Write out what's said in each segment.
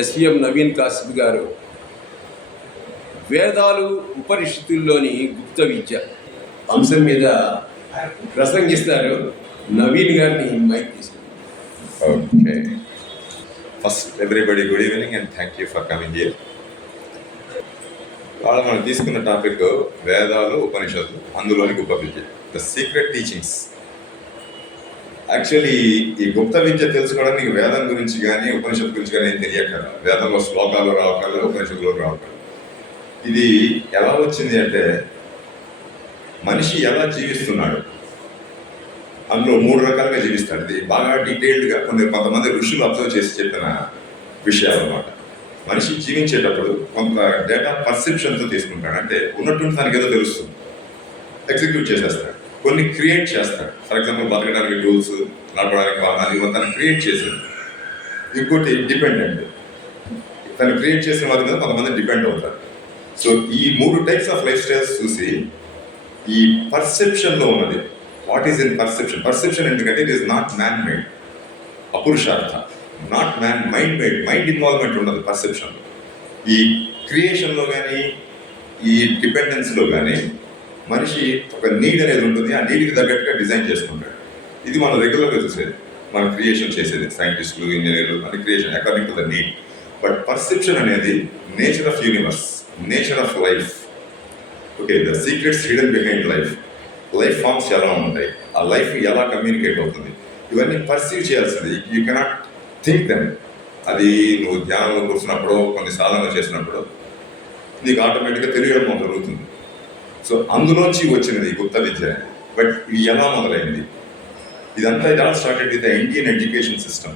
SVM Naveen Kashif గారు వేదాలు ఉపనిషత్తుల్లోని గుప్త విద్య అంశం మీద ప్రసంగిస్తారు. నవీన్ గారిని మైక్ తీసుకుంటారు. Okay, first everybody good evening and thank you for coming here. వాళ్ళు మనం తీసుకున్న టాపిక్ వేదాలు ఉపనిషత్తులు, అందులోని గుప్త విద్య, ద సీక్రెట్ టీచింగ్స్. యాక్చువల్లీ ఈ గుప్త విద్య తెలుసుకోవడానికి వేదం గురించి కానీ ఉపనిషత్తు గురించి కానీ ఏం తెలియక్కర్లా. వేదంలో శ్లోకాలు రావక్కర్లేదు, ఉపనిషత్తులో రావక్కర్లేదు. ఇది ఎలా వచ్చింది అంటే, మనిషి ఎలా జీవిస్తున్నాడు, అందులో 3 రకాలుగా జీవిస్తాడు. ఇది బాగా డీటెయిల్డ్గా కొంతమంది ఋషులు అబ్జర్వ్ చేసి చెప్పిన విషయాలు అన్నమాట. మనిషి జీవించేటప్పుడు కొంత డేటా పర్సెప్షన్తో తీసుకుంటాడు. అంటే ఉన్నటువంటి తనకి ఏదో తెలుస్తుంది, ఎగ్జిక్యూట్ చేసేస్తాడు. కొన్ని క్రియేట్ చేస్తాడు. ఫర్ ఎగ్జాంపుల్ బతకడానికి టూల్స్, నడపడానికి వాహనాలు, ఇవన్నీ తను క్రియేట్ చేసాడు. ఇంకోటి డిపెండెంట్, తను క్రియేట్ చేసిన వారి మీద కొంతమంది డిపెండ్ అవుతారు. సో ఈ 3 టైప్స్ ఆఫ్ లైఫ్ స్టైల్స్ చూసి ఈ పర్సెప్షన్లో ఉన్నది, what is in perception. Perception ఎందుకంటే it is not man made, అపురుషార్థ, not mind made. Mind involvement ఉండదు పర్సెప్షన్లో. ఈ క్రియేషన్లో కానీ ఈ డిపెండెన్స్లో కానీ మనిషి ఒక నీడ్ అనేది ఉంటుంది. ఆ నీడ్కి తగ్గట్టుగా డిజైన్ చేసుకుంటాడు. ఇది మనం రెగ్యులర్గా చూసేది, మనం క్రియేషన్ చేసేది. సైంటిస్టులు, ఇంజనీర్లు అని creation according to the need. But perception అనేది nature of universe, nature of life. Okay, the secrets hidden behind life. Life forms ఎలా ఉంటాయి, ఆ లైఫ్ ఎలా కమ్యూనికేట్ అవుతుంది, ఇవన్నీ పర్సీవ్ చేయాల్సింది. You cannot think them. అది నువ్వు ధ్యానంలో కూర్చున్నప్పుడు, కొన్ని సాధనలు చేసినప్పుడు నీకు ఆటోమేటిక్గా తెలియడం జరుగుతుంది. సో అందులోంచి వచ్చినది గుప్త విద్య. బట్ ఇది ఎలా మొదలైంది? ఇదంతా it all started with Indian education system.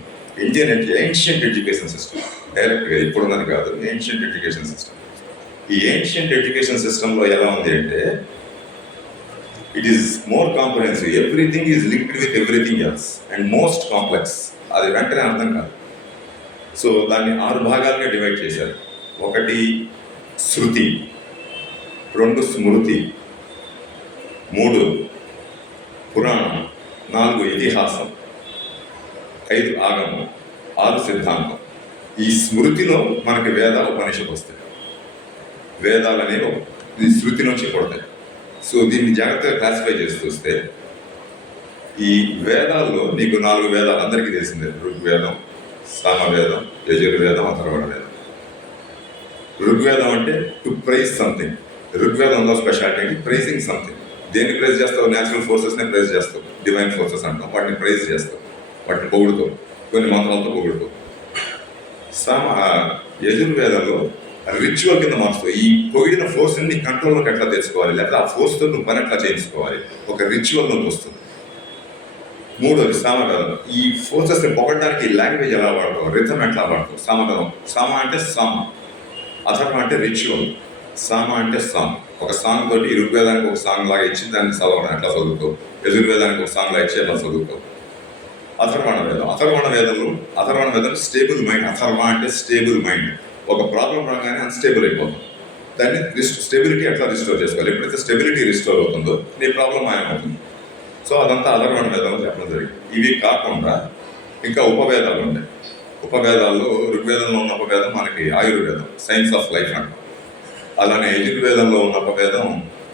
Ancient education system, డైరెక్ట్గా ఇప్పుడు ఉన్నది కాదు, ఏన్షియంట్ ఎడ్యుకేషన్ సిస్టమ్. ఈ ఏన్షియంట్ ఎడ్యుకేషన్ సిస్టంలో ఎలా ఉంది అంటే, it is more comprehensive. Everything is linked with everything else and most complex. అది వెంటనే అర్థం కాదు. సో దాన్ని 6 భాగాలుగా డివైడ్ చేశారు. 1 శృతి, 2 స్మృతి, 3 పురాణం, 4 ఇతిహాసం, 5 ఆగమం, 6 సిద్ధాంతం. ఈ స్మృతిలో మనకి వేద ఉపనిషత్తు వస్తాయి. వేదాలు అనేవి ఈ శృతి నుంచి పుడతాయి. సో దీన్ని జాగ్రత్తగా క్లాసిఫై చేసి చూస్తే, ఈ వేదాల్లో నీకు 4 వేదాలు అందరికీ తెలిసిందే. ఋగ్వేదం, సామవేదం, యజుర్వేదం, అథర్వణ వేదం. ఋగ్వేదం అంటే టు ప్రైజ్ సంథింగ్. ఋగ్వేదంలో స్పెషాలిటీ అంటే ప్రైజింగ్ సంథింగ్. దేన్ని ప్రైజ్ చేస్తావు? న్యాచురల్ ఫోర్సెస్నే ప్రైజ్ చేస్తావు, డివైన్ ఫోర్సెస్ అంటాం. వాటిని ప్రైజ్ చేస్తావు, వాటిని పొగుడుతావు, కొన్ని మంత్రాలతో పొగుడుతావు. యజుర్వేదంలో రిచువల్ కింద మార్చుతావు. ఈ పొగిడిన ఫోర్స్ని నీ కంట్రోల్లోకి ఎట్లా తెచ్చుకోవాలి, లేకపోతే ఆ ఫోర్స్తో నువ్వు పని ఎట్లా చేయించుకోవాలి, ఒక రిచువల్లోకి వస్తుంది. 3 సామవేదం. ఈ ఫోర్సెస్ని పొగడడానికి లాంగ్వేజ్ ఎలా వాడతావు, రిథమ్ ఎట్లా వాడతావు. సామవేదం, సామ అంటే సామ, అథర్వ అంటే రిచువల్, సామ అంటే సాంగ్. ఒక సాంగ్ తోటి ఈ ఋగ్వేదానికి ఒక సాంగ్ లాగా ఇచ్చి దాన్ని చదవడం ఎట్లా చదువుతావు, యజుర్వేదానికి ఒక సాంగ్ లాగా ఇచ్చి ఎట్లా చదువుతావు. అథర్వణ వేదం. అథర్వణ వేదం స్టేబుల్ మైండ్. అథర్వ అంటే స్టేబుల్ మైండ్. ఒక ప్రాబ్లం రాగానే అన్స్టేబుల్ అయిపోతుంది. దాన్ని స్టెబిలిటీ ఎట్లా రిస్టోర్ చేసుకోవాలి. ఎప్పుడైతే స్టెబిలిటీ రిస్టోర్ అవుతుందో నీ ప్రాబ్లం మాయమవుతుంది. సో అదంతా అథర్వణ వేదంలో చెప్పడం జరిగింది. ఇవి కాకుండా ఇంకా ఉపవేదాలు ఉంటాయి. ఉపవేదాల్లో ఋగ్వేదంలో ఉన్న ఉపవేదం మనకి ఆయుర్వేదం, సైన్స్ ఆఫ్ లైఫ్ అంటాం. అలానే యజుర్వేదంలో ఉన్న ఉపవేదం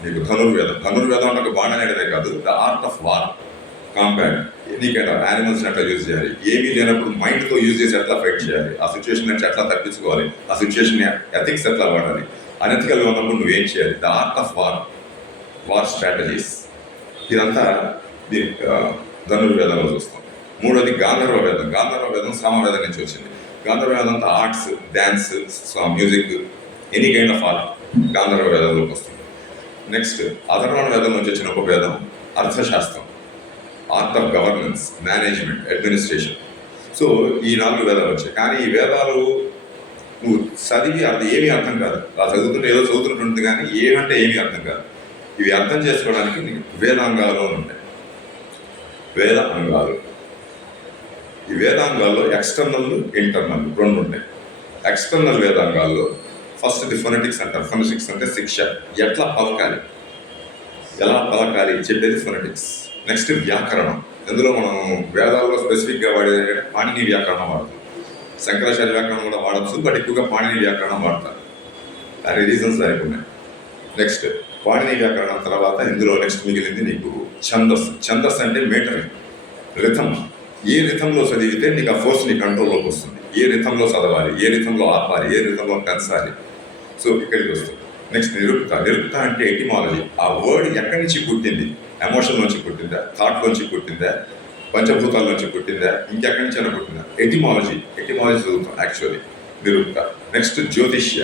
నీకు ధనుర్వేదం. ధనుర్వేదం అంటే ఒక బాణం అనేదే కాదు, the art of war, combat. ఎన్నికైనా యానిమల్స్ని ఎట్లా యూజ్ చేయాలి, ఏమీ లేనప్పుడు మైండ్తో యూజ్ చేసి ఎట్లా ఫైట్ చేయాలి, ఆ సిచ్యువేషన్ నుంచి ఎట్లా తప్పించుకోవాలి, ఆ సిచ్యువేషన్ ఎథిక్స్ ఎట్లా వాడాలి, అనెథికల్గా ఉన్నప్పుడు నువ్వేం చేయాలి, the art of war strategies. ఇదంతా ధనుర్వేదంలో చూస్తాం. 3వది గాంధర్వ వేదం. గాంధర్వ వేదం సామవేదం నుంచి వచ్చింది. గాంధర్వ వేదం అంతా arts, dance, music, any kind of art Gandharva వేదంలోకి వస్తుంది. నెక్స్ట్ అథర్వణ వేదం నుంచి వచ్చిన ఉపవేదం అర్థశాస్త్రం, art of governance, management, administration. So ఈ 4 వేదాలు వచ్చాయి. కానీ ఈ వేదాలు నువ్వు చదివి అది ఏమీ అర్థం కాదు. అలా చదువుతుంటే ఏదో చదువుతున్నట్టుంది, కానీ ఏమంటే ఏమీ అర్థం కాదు. ఇవి అర్థం చేసుకోవడానికి నీకు వేదాంగాలు ఉంటాయి. వేద అంగాలు. ఈ వేదాంగాల్లో ఎక్స్టర్నల్, ఇంటర్నల్ 2 ఉంటాయి. ఎక్స్టర్నల్ వేదాంగాల్లో ఫస్ట్ ఫొనెటిక్స్ అంటారు. ఫొనెటిక్స్ అంటే శిక్ష, ఎట్లా పలకాలి, ఎలా పలకాలి చెప్పేది ఫొనెటిక్స్. నెక్స్ట్ వ్యాకరణం. ఇందులో మనం వేదాల్లో స్పెసిఫిక్గా వాడేది ఏంటంటే పాణిని వ్యాకరణం వాడతాం. శంకరాచార్య వ్యాకరణం కూడా వాడచ్చు, బట్ ఎక్కువగా పాణిని వ్యాకరణం వాడతారు. దాని రీజన్స్ దానికి ఉన్నాయి. నెక్స్ట్ పాణిని వ్యాకరణం తర్వాత ఇందులో నెక్స్ట్ మిగిలింది నీకు ఛందస్సు. ఛందస్సు అంటే మీటరింగ్, రిథం. ఏ రిథంలో చదివితే నీకు ఆ ఫోర్స్ నీ కంట్రోల్లోకి వస్తుంది, ఏ రిథంలో చదవాలి, ఏ రిథంలో ఆపాలి, ఏ రిథంలో పెంచాలి. సో ఇక్కడికి వస్తుంది. నెక్స్ట్ నిరుక్త. నిరుక్త అంటే ఎటిమాలజీ. ఆ వర్డ్ ఎక్కడి నుంచి పుట్టింది, ఎమోషన్ నుంచి పుట్టిందా, థాట్ నుంచి పుట్టిందా, పంచభూతాల నుంచి పుట్టిందా, ఇంకెక్కడి నుంచి అయినా పుట్టిందా, ఎటిమాలజీ చదువుతాం యాక్చువల్లీ నిరుక్త. నెక్స్ట్ జ్యోతిష్య.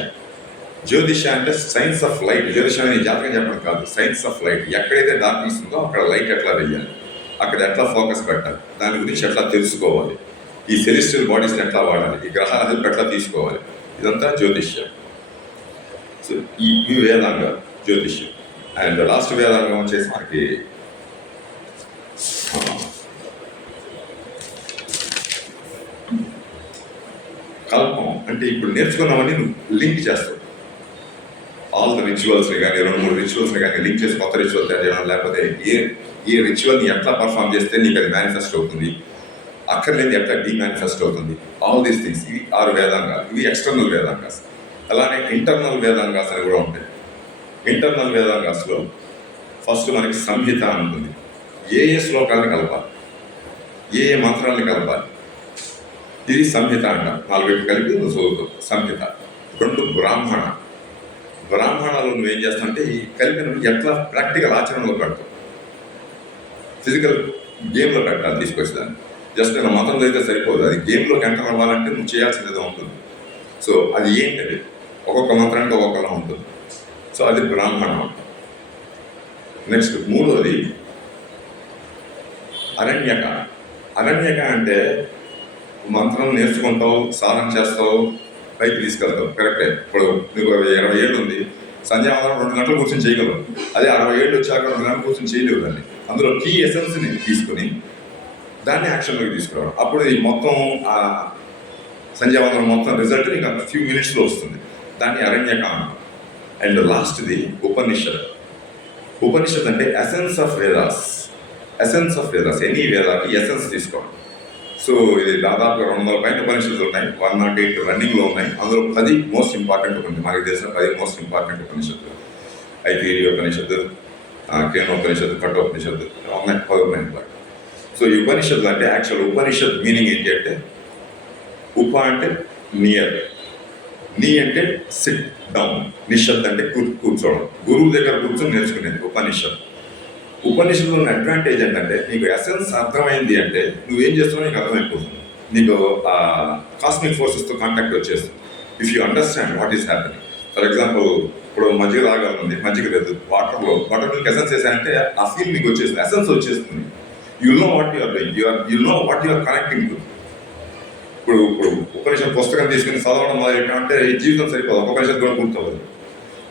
జ్యోతిష్య అంటే సైన్స్ ఆఫ్ లైట్. జ్యోతిష్యం అని జాతకం చెప్పడం కాదు, సైన్స్ ఆఫ్ లైట్. ఎక్కడైతే డార్క్నెస్ ఉందో అక్కడ లైట్ ఎట్లా వెయ్యాలి, అక్కడ ఎట్లా ఫోకస్ పెట్టాలి, దాని గురించి ఎట్లా తెలుసుకోవాలి, ఈ సెలిస్టియల్ బాడీస్ని ఎట్లా వాడాలి, ఈ గ్రహాల హెల్ప్ ఎట్లా తీసుకోవాలి, ఇదంతా జ్యోతిష్యం. సో ఈ వేదాంగ జ్యోతిష్యం. అండ్ లాస్ట్ వేదాంగం వచ్చేసి మనకి కల్పం. అంటే ఇప్పుడు నేర్చుకున్నవన్నీ నువ్వు లింక్ చేస్తావు. ఆల్ ద రిచువల్స్ని కానీ 2-3 రిచువల్స్ని కానీ లింక్ చేసి కొత్త రిచువల్ తయారు చేయడం, లేకపోతే ఏ రిచువల్ని ఎట్లా పర్ఫామ్ చేస్తే నీకు అది మేనిఫెస్ట్ అవుతుంది, అక్కర్లేని ఎట్లా డీమానిఫెస్ట్ అవుతుంది, ఆల్ దీస్ థింగ్స్. ఇవి 6 వేదాంగాలు. ఇవి ఎక్స్టర్నల్ వేదాంగాస్. అలానే ఇంటర్నల్ వేదాంగాస్ అని కూడా ఉంటాయి. ఇంటర్నల్ వేదాంగాస్లో ఫస్ట్ మనకి సంహిత ఉంటుంది. ఏ శ్లోకాలను కలపాలి, ఏ మంత్రాలను కలపాలి, ఇది సంహిత అంట. 4 కలిపి నువ్వు చదువుతావు సంహిత. 2 బ్రాహ్మణ. బ్రాహ్మణాలు నువ్వు ఏం చేస్తావు అంటే ఈ కలిపిన ఎట్లా ప్రాక్టికల్ ఆచరణలో పెడతావు, ఫిజికల్ గేమ్లో పెట్టాలి తీసుకొచ్చేదాన్ని. జస్ట్ నేను మతం అయితే సరిపోదు, అది గేమ్లోకి ఎంటర్ అవ్వాలంటే నువ్వు చేయాల్సింది ఏదో ఉంటుంది. సో అది ఏంటది, ఒక్కొక్క మంత్రానికి ఒక్కొక్కలా ఉంటుంది. సో అది బ్రాహ్మణం. నెక్స్ట్ 3వది అరణ్యక. అరణ్యక అంటే మంత్రం నేర్చుకుంటావు, సాధన చేస్తావు, పైకి తీసుకెళ్తావు, కరెక్టే. ఇప్పుడు నీకు 20 ఏళ్ళు ఉంది, సంధ్యావందనం 2 గంటలు కూర్చొని చేయగలవు. అదే 60 ఏళ్ళు వచ్చాక 2 గంటలు కూర్చొని చేయలేవు. దాన్ని అందులో కీ ఎసెన్స్ని తీసుకుని దాన్ని యాక్షన్లోకి తీసుకురావడం. అప్పుడు ఈ మొత్తం సంధ్యావందనం మొత్తం రిజల్ట్ నీకు ఫ్యూ మినిట్స్లో వస్తుంది. దాన్ని అరణ్యక. అండ్ లాస్ట్ది ఉపనిషత్. ఉపనిషత్ అంటే essence of Vedas. Essence of Vedas, any వేదాకి ఎసెన్స్ తీసుకోవడం. సో ఇది దాదాపుగా 200 పైన ఉపనిషత్తులు ఉన్నాయి. 108 రన్నింగ్లో ఉన్నాయి. అందులో 10 మోస్ట్ ఇంపార్టెంట్ ఉపనిషత్తు. మనకి తెలిసిన 10 మోస్ట్ ఇంపార్టెంట్ ఉపనిషత్తులు. ఐతిరేయ ఉపనిషత్తు, కేనోపనిషత్తు, కఠోపనిషత్తు ఉన్నాయి. 10 ఉన్నాయి. సో ఈ ఉపనిషత్తులు అంటే యాక్చువల్ ఉపనిషత్ మీనింగ్ ఏంటి అంటే, ఉప అంటే నియర్, నీ అంటే సిట్ డౌన్, నిషత్ అంటే కూర్చోవడం. గురువు దగ్గర కూర్చొని నేర్చుకునేది ఉపనిషత్. ఉపనిషత్తులో ఉన్న అడ్వాంటేజ్ ఏంటంటే నీకు ఎసెన్స్ అర్థమైంది అంటే నువ్వేం చేస్తున్నావు నీకు అర్థమైపోతుంది. నీకు కాస్మిక్ ఫోర్సెస్తో కాంటాక్ట్ వచ్చేస్తుంది. If you understand what is happening. For example ఇప్పుడు మజ్జిగ తాగాలి, మజ్జిగ లేదు, వాటర్ మిల్క్ ఎసెన్స్ వేసాయంటే ఆ ఫీల్ మీకు వచ్చేస్తుంది, ఎసెన్స్ వచ్చేస్తుంది. You know what you're doing, you know what you're connecting to. ఇప్పుడు ఉపనిషత్ పుస్తకం తీసుకుని చదవడం అంటే జీవితం సరిపోదు, ఒక ఉపనిషత్ కూడా గుర్తవ్వదు.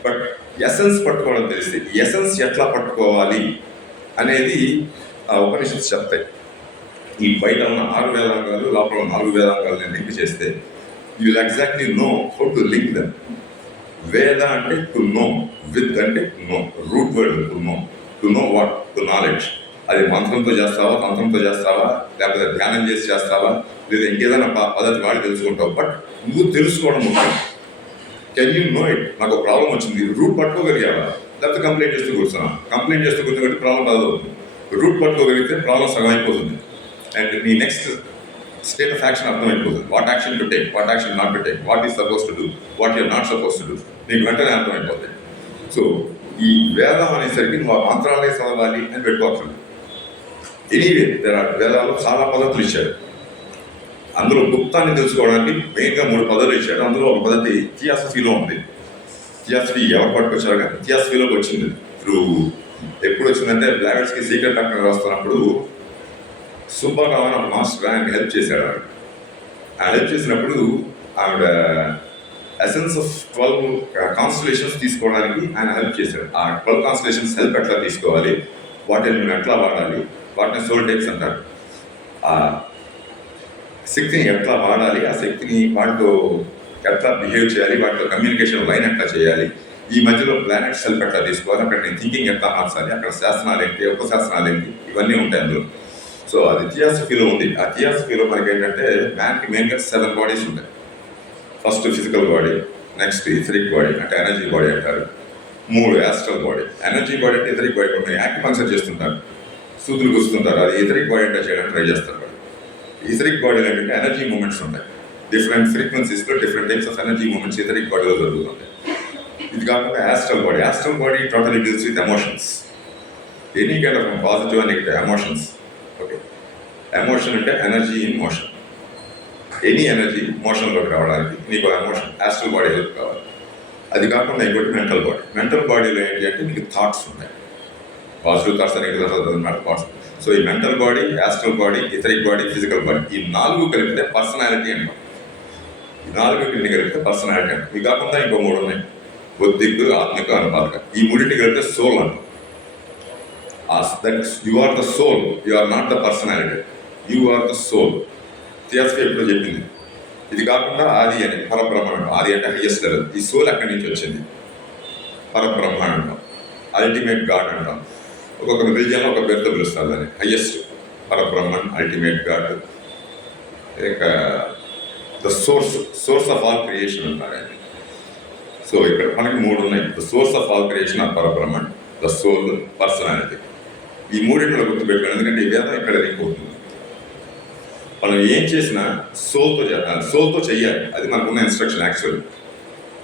బట్ ఎసెన్స్ పట్టుకోవడం తెలిస్తే ఎసెన్స్ ఎట్లా పట్టుకోవాలి అనేది ఆ ఉపనిషత్తు చెప్తాయి. ఈ బయట ఉన్న 6 వేదాంగాలు, లోపల 4 వేదాంగాలని లింక్ చేస్తే you will exactly know how to link them. Veda అంటే టు నో, విత్ అంటే know, root word to know what, to knowledge. అది మంత్రంతో చేస్తావా, తంత్రంతో చేస్తావా, లేకపోతే ధ్యానం చేసి చేస్తావా, లేదా ఇంకేదైనా పద్ధతి వాడి తెలుసుకుంటావు. బట్ నువ్వు తెలుసుకోవడం ముఖ్యం. Can you know it. నాకు ప్రాబ్లం వచ్చింది, రూట్ పట్టుకోగలిగావా, లేకపోతే కంప్లైంట్ చేస్తూ కూర్చోబెట్టి ప్రాబ్లం బాధవుతుంది. రూట్ పట్టుకోగలిగితే ప్రాబ్లం సగం అయిపోతుంది. అండ్ నీ నెక్స్ట్ స్టేట్ ఆఫ్ యాక్షన్ అర్థమైపోతుంది. What action to take, what action not to take, what is suppose to do, what you're not suppose to do, నీకు వెంటనే అర్థమైపోతుంది. సో ఈ వేదం అనేసరికి నువ్వు ఆ మంత్రాలే చదవాలి అని పెట్టుకోవచ్చు. ఎనీవే వేదాలు చాలా పద్ధతులు ఇచ్చారు. అందులో గుప్తాన్ని తెలుసుకోవడానికి మెయిన్గా 3 పద్ధతులు ఇచ్చాడు. అందులో ఒక పద్ధతి థియాసఫీలో ఉంది. థియాసఫీ ఎవరు పట్టుకొచ్చారు కానీ థియాసఫీలోకి వచ్చింది. ఇప్పుడు ఎప్పుడు వచ్చిందంటే బ్లాగర్స్కి సీక్రెట్ డాక్టర్ రాస్తున్నప్పుడు సుబ్బారావు అని ఒక మాస్టర్ ఆయన హెల్ప్ చేశాడు. ఆ హెల్ప్ చేసినప్పుడు ఆవిడ ఎసెన్స్ ఆఫ్ 12 కాన్స్టలేషన్స్ తీసుకోవడానికి ఆయన హెల్ప్ చేశాడు. ఆ 12 కాన్స్టలేషన్స్ హెల్ప్ ఎట్లా తీసుకోవాలి, వాటిని మేము ఎట్లా వాడాలి, వాటిని సోల్ టెక్స్ అంటారు. ఆ శక్తిని ఎట్లా వాడాలి, ఆ శక్తిని వాటితో ఎట్లా బిహేవ్ చేయాలి, వాటితో కమ్యూనికేషన్ లైన్ ఎట్లా చేయాలి, ఈ మధ్యలో ప్లానెట్స్ హెల్ప్ ఎట్లా తీసుకోవాలి, అక్కడ నేను థింకింగ్ ఎట్లా మార్చాలి, అక్కడ శాస్త్రాలు ఏంటి, ఉపశాస్త్రాలు ఏంటి, ఇవన్నీ ఉంటాయి అందులో. సో సో అది థియాసఫీలో ఉంది. ఆ థియాసఫీలో మనకి ఏంటంటే మ్యాన్కి మెయిన్గా 7 బాడీస్ ఉంటాయి. First physical body, next etheric body అంటే ఎనర్జీ బాడీ అంటారు. 3 యాస్ట్రల్ బాడీ. ఎనర్జీ బాడీ అంటే ఇథరిక్ బాడీ కొన్ని యాక్యుపంక్చర్ చేస్తుంటారు, సూదులు గుస్తుంటారు. అది ఇథరిక్ బాడీ అంటే చేయడానికి ట్రై చేస్తారు. ఇథరిక్ బాడీలో ఏంటంటే ఎనర్జీ మూమెంట్స్ ఉంటాయి. డిఫరెంట్ ఫ్రీక్వెన్సీస్లో different types of energy moments etheric బాడీలో జరుగుతుంటాయి. ఇది కాకుండా astral body. Astral body totally deals with emotions, any kind of positive and negative emotions. Okay, emotion అంటే energy in motion. Any energy మోషన్లోకి రావడానికి నీకు ఎమోషన్ యాస్ట్రల్ బాడీ హెల్ప్ కావాలి. అది కాకుండా ఇంకోటి మెంటల్ బాడీ. మెంటల్ బాడీలో ఏంటి అంటే నీకు థాట్స్ ఉన్నాయి, positive thoughts negative thoughts. So ఈ mental body, astral body, etheric body, physical body, ఈ 4 కలిపితే పర్సనాలిటీ అంటాం. ఈ 4 కలిపితే పర్సనాలిటీ అంటాం. ఇవి కాకుండా ఇంకో 3 ఉన్నాయి, బౌద్ధిక్, ఆత్మిక, అనుపాతిక. ఈ 3 కలిపితే సోల్ అంటాం. You are the soul, you are not the personality, you are the soul. Theosophy ఎప్పుడో చెప్పింది. ఇది కాకుండా ఆది అని పరబ్రహ్మాండం. ఆది అంటే హైయెస్ట్ లెవెల్. ఈ సోల్ అక్కడి నుంచి వచ్చింది, పరబ్రహ్మాండం, అల్టిమేట్ గాడ్ అంటాం. ఒక్కొక్క రిలీజియన్లో ఒక పేరుతో పిలుస్తారు దాన్ని. హైయెస్ట్ పరబ్రహ్మన్, అల్టిమేట్ గాడ్, ఇంకా the source of all creation అంటారు ఆయన. సో ఇక్కడ మనకి 3 ఉన్నాయి. The source of all creation of Parabrahman, the soul, personality. ఈ 3 గుర్తుపెట్టుకోండి, ఎందుకంటే ఈ వేదం ఇక్కడ లింక్ అవుతుంది. మనం ఏం చేసినా సోల్తో చేయాలి, సోల్తో చెయ్యాలి. అది మనకున్న ఇన్స్ట్రక్షన్ యాక్చువల్లీ.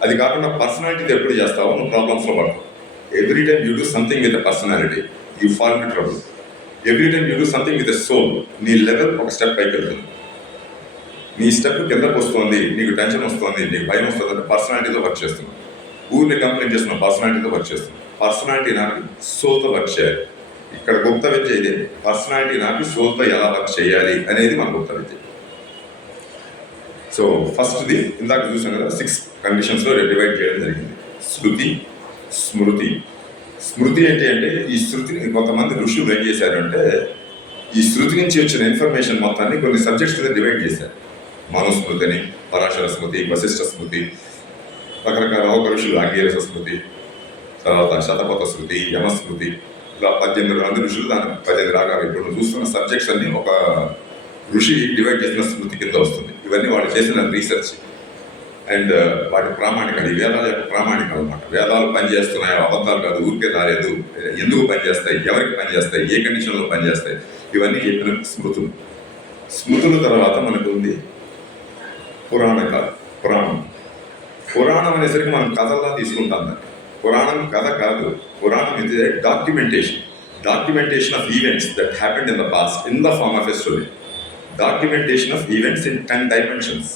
అది కాకుండా పర్సనాలిటీతో ఎప్పుడు చేస్తావో నువ్వు ప్రాబ్లమ్స్లో పడతావు. Every time you do something with personality, you fall in trouble. Every time you do something with soul, నీ లెవెల్ ఒక స్టెప్ పైకి వెళ్తుంది. నీ స్టెప్ కిందకు వస్తుంది, నీకు టెన్షన్ వస్తుంది, నీకు భయం వస్తుంది అంటే పర్సనాలిటీతో వర్క్ చేస్తున్నావు. ఊరిని కంప్లైంట్ చేస్తున్నావు, పర్సనాలిటీతో వర్క్ చేస్తున్నావు. పర్సనాలిటీ నాకు సోల్తో వర్క్ చేయాలి. ఇక్కడ గుప్త విద్య ఇదే, పర్సనాలిటీ నాకు సోల్తో ఎలా వర్క్ చేయాలి అనేది మన గుప్త విద్య. సో ఫస్ట్ది ఇందాక చూసాం కదా, 6 కండిషన్స్లో డివైడ్ చేయడం జరిగింది. శృతి, స్మృతి. స్మృతి ఏంటి అంటే ఈ శృతిని కొంతమంది ఋషులు ఏం చేశారు అంటే ఈ శృతి నుంచి వచ్చిన ఇన్ఫర్మేషన్ మొత్తాన్ని కొన్ని సబ్జెక్ట్స్ కింద డివైడ్ చేశారు. మనుస్మృతి అని, పరాశర స్మృతి, వశిష్ఠ స్మృతి, రకరకాల ఒక ఋషులు అంగీరస స్మృతి, తర్వాత శతపథ స్మృతి, యమస్మృతి, ఇలా 18 మంది ఋషులు దాని 18 రాగాలు. ఇప్పుడు నువ్వు చూస్తున్న సబ్జెక్ట్స్ అన్ని ఒక ఋషి డివైడ్ చేసిన స్మృతి కింద వస్తుంది. ఇవన్నీ వాళ్ళు చేసిన రీసెర్చ్ అండ్ వాటి ప్రామాణికలు. ఈ వేదాల యొక్క ప్రామాణికలు అనమాట. వేదాలు పనిచేస్తున్నాయి, అబద్ధాలు కాదు, ఊరికే రాలేదు, ఎందుకు పనిచేస్తాయి, ఎవరికి పనిచేస్తాయి, ఏ కండిషన్లో పనిచేస్తాయి, ఇవన్నీ చెప్పిన స్మృతులు. స్మృతుల తర్వాత మనకు ఉంది పురాణకాలు. పురాణం అనేసరికి మనం కథల్లా తీసుకుంటాం దాన్ని. పురాణం కథ కాదు, పురాణం ఇది documentation of events that happened in the past in the form of a story. Documentation of events in 10 dimensions.